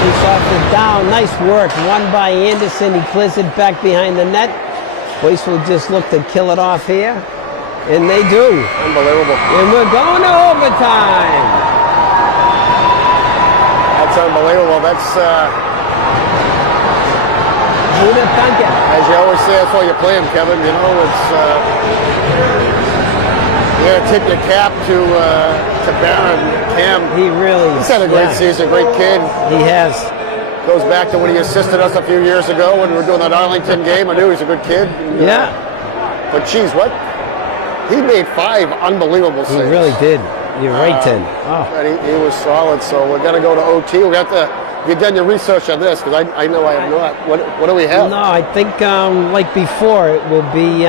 Face-off is down. Nice work. Won by Anderson. He clears it back behind the net. Boyce will just look to kill it off here. And they do. Unbelievable. And we're going to overtime. That's unbelievable. That's, who'd have thunk it? as you always say, that's why you play him, Kevin. You know, it's, you gotta tip your cap to Barron, Cam. He really He's had a great season, great kid. He has. Goes back to when he assisted us a few years ago when we were doing that Arlington game. I knew he was a good kid. And, Yeah. But geez, what? He made 5 unbelievable saves. He really did. You're right, Ted. Oh. And he was solid. So we're gonna go to OT. We got to. You've done your research on this because I know I have not. What do we have? No, I think like before, it will be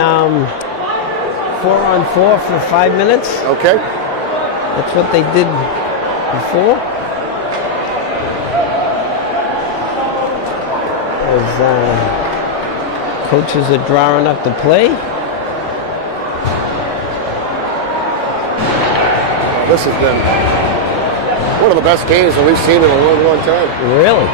4-on-4 for 5 minutes. Okay. That's what they did before. As coaches are drawing up the play. This has been one of the best games that we've seen in a long, long time. Really?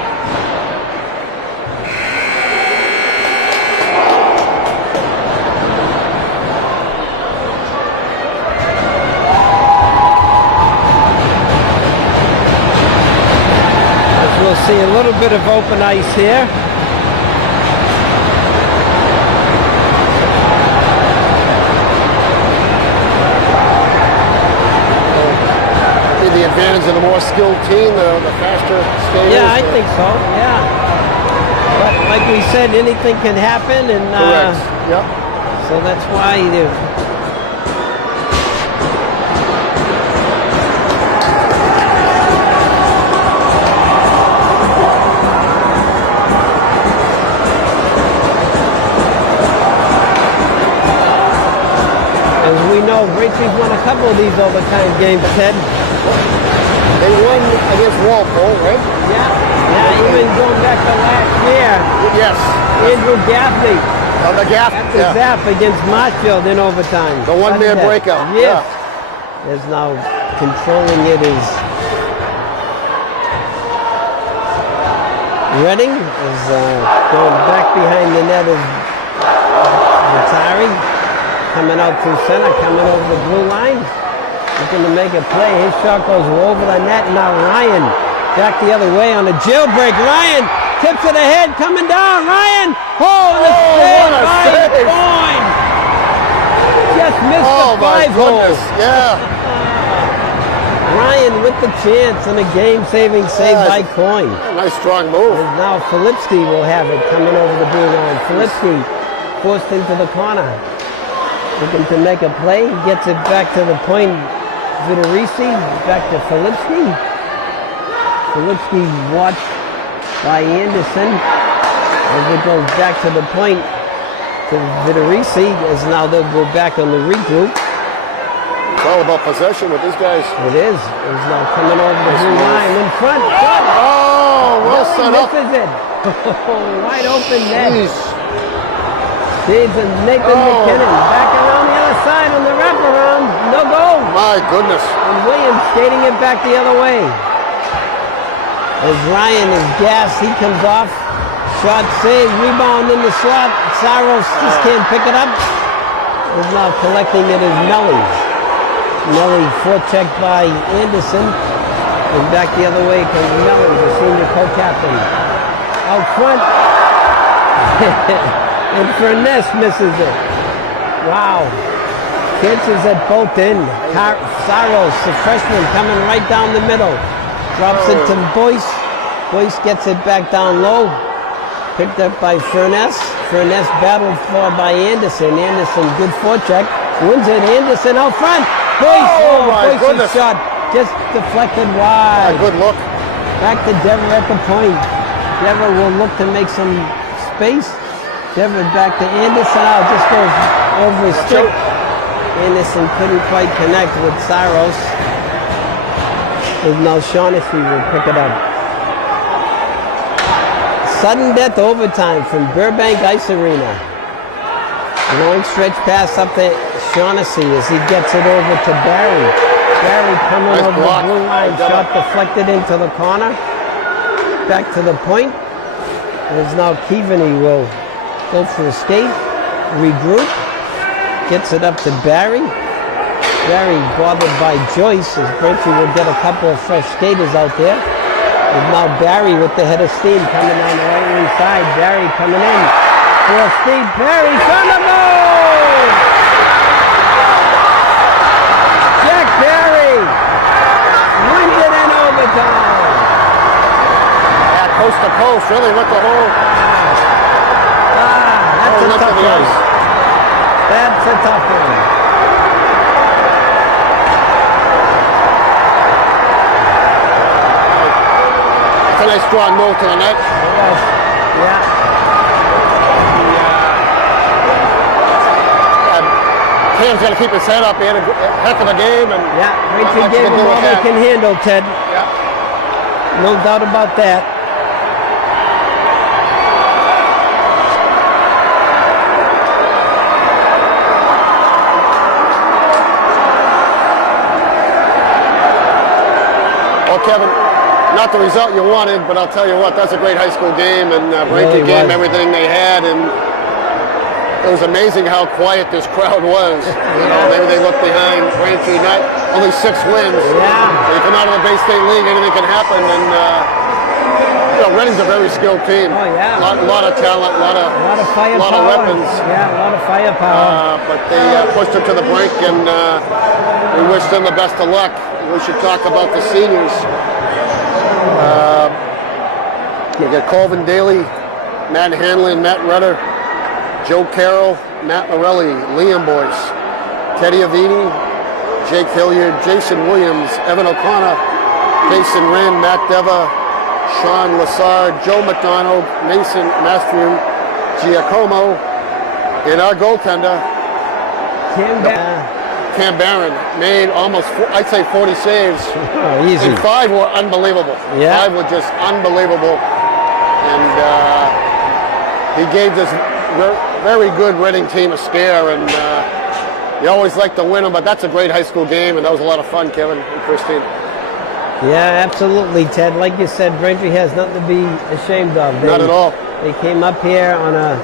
As we'll see a little bit of open ice here. The advantage of the more skilled team, the faster skaters. Yeah, I think so. Yeah. But like we said, anything can happen, and Correct. Yep. so that's why you. As we know, Braintree's won a couple of these overtime games, Ted. They won against Walpole, right? Yeah, even going back to last year, Yes. Andrew Gaffney On the gap. at the zap against Marshfield in overtime. The one-man Sunday. breakout. Yes. Is now controlling it is Redding is going back behind the net of Vitari, coming out through center, coming over the blue line, looking to make a play. His shot goes over the net. Now Ryan back the other way on a jailbreak. Ryan tips it ahead, coming down. Ryan, what a save. Coyne. Just missed Oh the my 5 hole. goodness. Yeah. Ryan with the chance and a game-saving save by Coyne. Nice strong move. And now Filipski will have it coming over the blue line. Filipski forced into the corner. Looking to make a play. Gets it back to the point. Vitorisi back to Filipski. Filipski watched by Anderson. As it goes back to the point to Vitorisi. As now they'll go back on the regroup. It's all about possession with these guys. It is. It's now coming over the blue line in front. Oh, well set up. Misses it. Wide open net. Jeez. Sees Nathan McKinnon back around the other side on the wraparound. No goal. My goodness. And Williams skating it back the other way. As Ryan is gassed, he comes off. Shot saved, rebound in the slot. Saros just can't pick it up. Is now collecting it as Melly. Melly forechecked by Anderson. And back the other way comes Melly, the senior co-captain. out front. And Furness misses it. Wow. Chances at both end. Saros, the freshman, coming right down the middle. Drops it to Boyce. Boyce gets it back down low. Picked up by Furness. Furness battled for by Anderson. Anderson, good forecheck. Wins it. Anderson out front. Boyce. Oh my goodness. Shot just deflected wide. A good look. Back to Dever at the point. Dever will look to make some space. Dever back to Anderson. Oh, just goes over his stick. Anderson couldn't quite connect with Saros. Now Shaughnessy will pick it up. Sudden death overtime from Burbank Ice Arena. Long stretch pass up to Shaughnessy as he gets it over to Barry. Barry coming over the blue line. Shot deflected into the corner. Back to the point. There's now Keaveney will go for a skate. Regroup. Gets it up to Barry. Barry bothered by Joyce as Braintree will get a couple of fresh skaters out there. And now Barry with the head of steam coming down the right wing side. Barry coming in. Full speed. Barry on the goal! Jack Barry wins it in overtime. Yeah, coast to coast, really with the whole. That's a tough one. That's a tough one. It's a nice strong move to the net. Yeah. Cam's got to keep his head up. He had a heck of a game. And Yeah, Braintree gave them all they can handle, Ted. Yeah. No doubt about that. Well, Kevin, not the result you wanted, but I'll tell you what, that's a great high school game, and Braintree gave everything they had, and it was amazing how quiet this crowd was. You know, maybe they looked behind Braintree, not only 6 wins. Yeah. When you come out of the Bay State League, anything can happen, and you know, Reading's a very skilled team. Oh, yeah. A lot of talent, a lot of firepower. a lot of weapons. Yeah, a lot of firepower. But they pushed them to the brink, and we wish them the best of luck. We should talk about the seniors. You got Colvin Daly, Matt Hanlon, Matt Rutter, Joe Carroll, Matt Morelli, Liam Boyce, Teddy Avini, Jake Hilliard, Jason Williams, Evan O'Connor, Jason Wren, Matt Deva, Sean Lassard, Joe McDonald, Mason Mastrew, Giacomo, and our goaltender, Cam Barron, made almost, I'd say 40 saves. Oh, easy. And 5 were unbelievable. Yeah. 5 were just unbelievable. And he gave this very good Reading team a scare. And you always like to win them, but that's a great high school game. And that was a lot of fun, Kevin and Christine. Yeah, absolutely, Ted. Like you said, Braintree has nothing to be ashamed of. Not at all. They came up here on a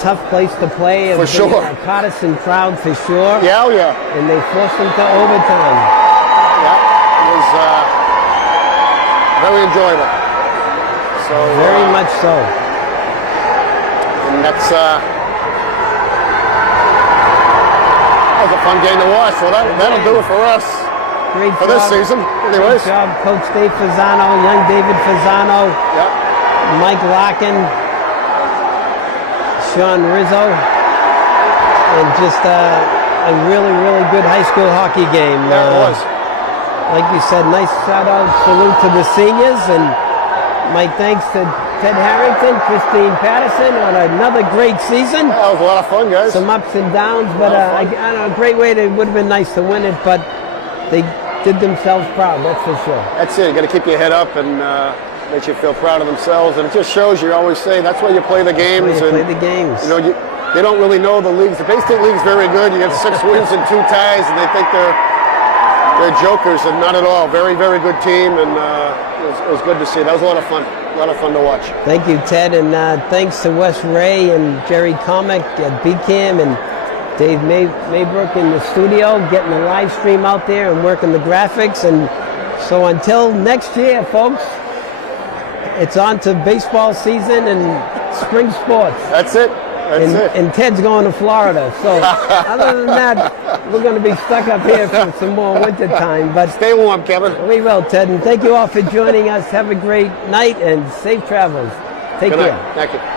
tough place to play. For sure. A partisan crowd for sure. Yeah, oh yeah. And they forced them to overtime. Yeah, it was very enjoyable. So Very much so. And that was a fun game to watch. So that'll do it for us. Great for job. this season. Anyways. Great job, Coach Dave Fasano, young David Fasano, Yeah. Mike Larkin, Sean Rizzo, and just a really, really good high school hockey game. Yeah, it was. Like you said, nice shout out, salute to the seniors, and my thanks to Ted Harrington, Christine Patterson on another great season. That was a lot of fun, guys. Some ups and downs, but I don't know, a great way. It would have been nice to win it, but they did themselves proud, that's for sure. That's it. You got to keep your head up and make you feel proud of themselves. And it just shows you always say that's why you play the games. That's why you play the games. You know, they don't really know the leagues. The Bay State League's very good. You have 6 wins and 2 ties, and they think they're jokers, and not at all. Very, very good team, and it was good to see. That was a lot of fun. A lot of fun to watch. Thank you, Ted, and thanks to Wes Ray and Jerry Comic at BCAM and Dave Maybrook in the studio, getting the live stream out there and working the graphics. And so until next year, folks, it's on to baseball season and spring sports. That's it. That's it. And Ted's going to Florida. So other than that, we're going to be stuck up here for some more winter time. But Stay warm, Kevin. we will, Ted. And thank you all for joining us. Have a great night and safe travels. Take Good care. night. Thank you.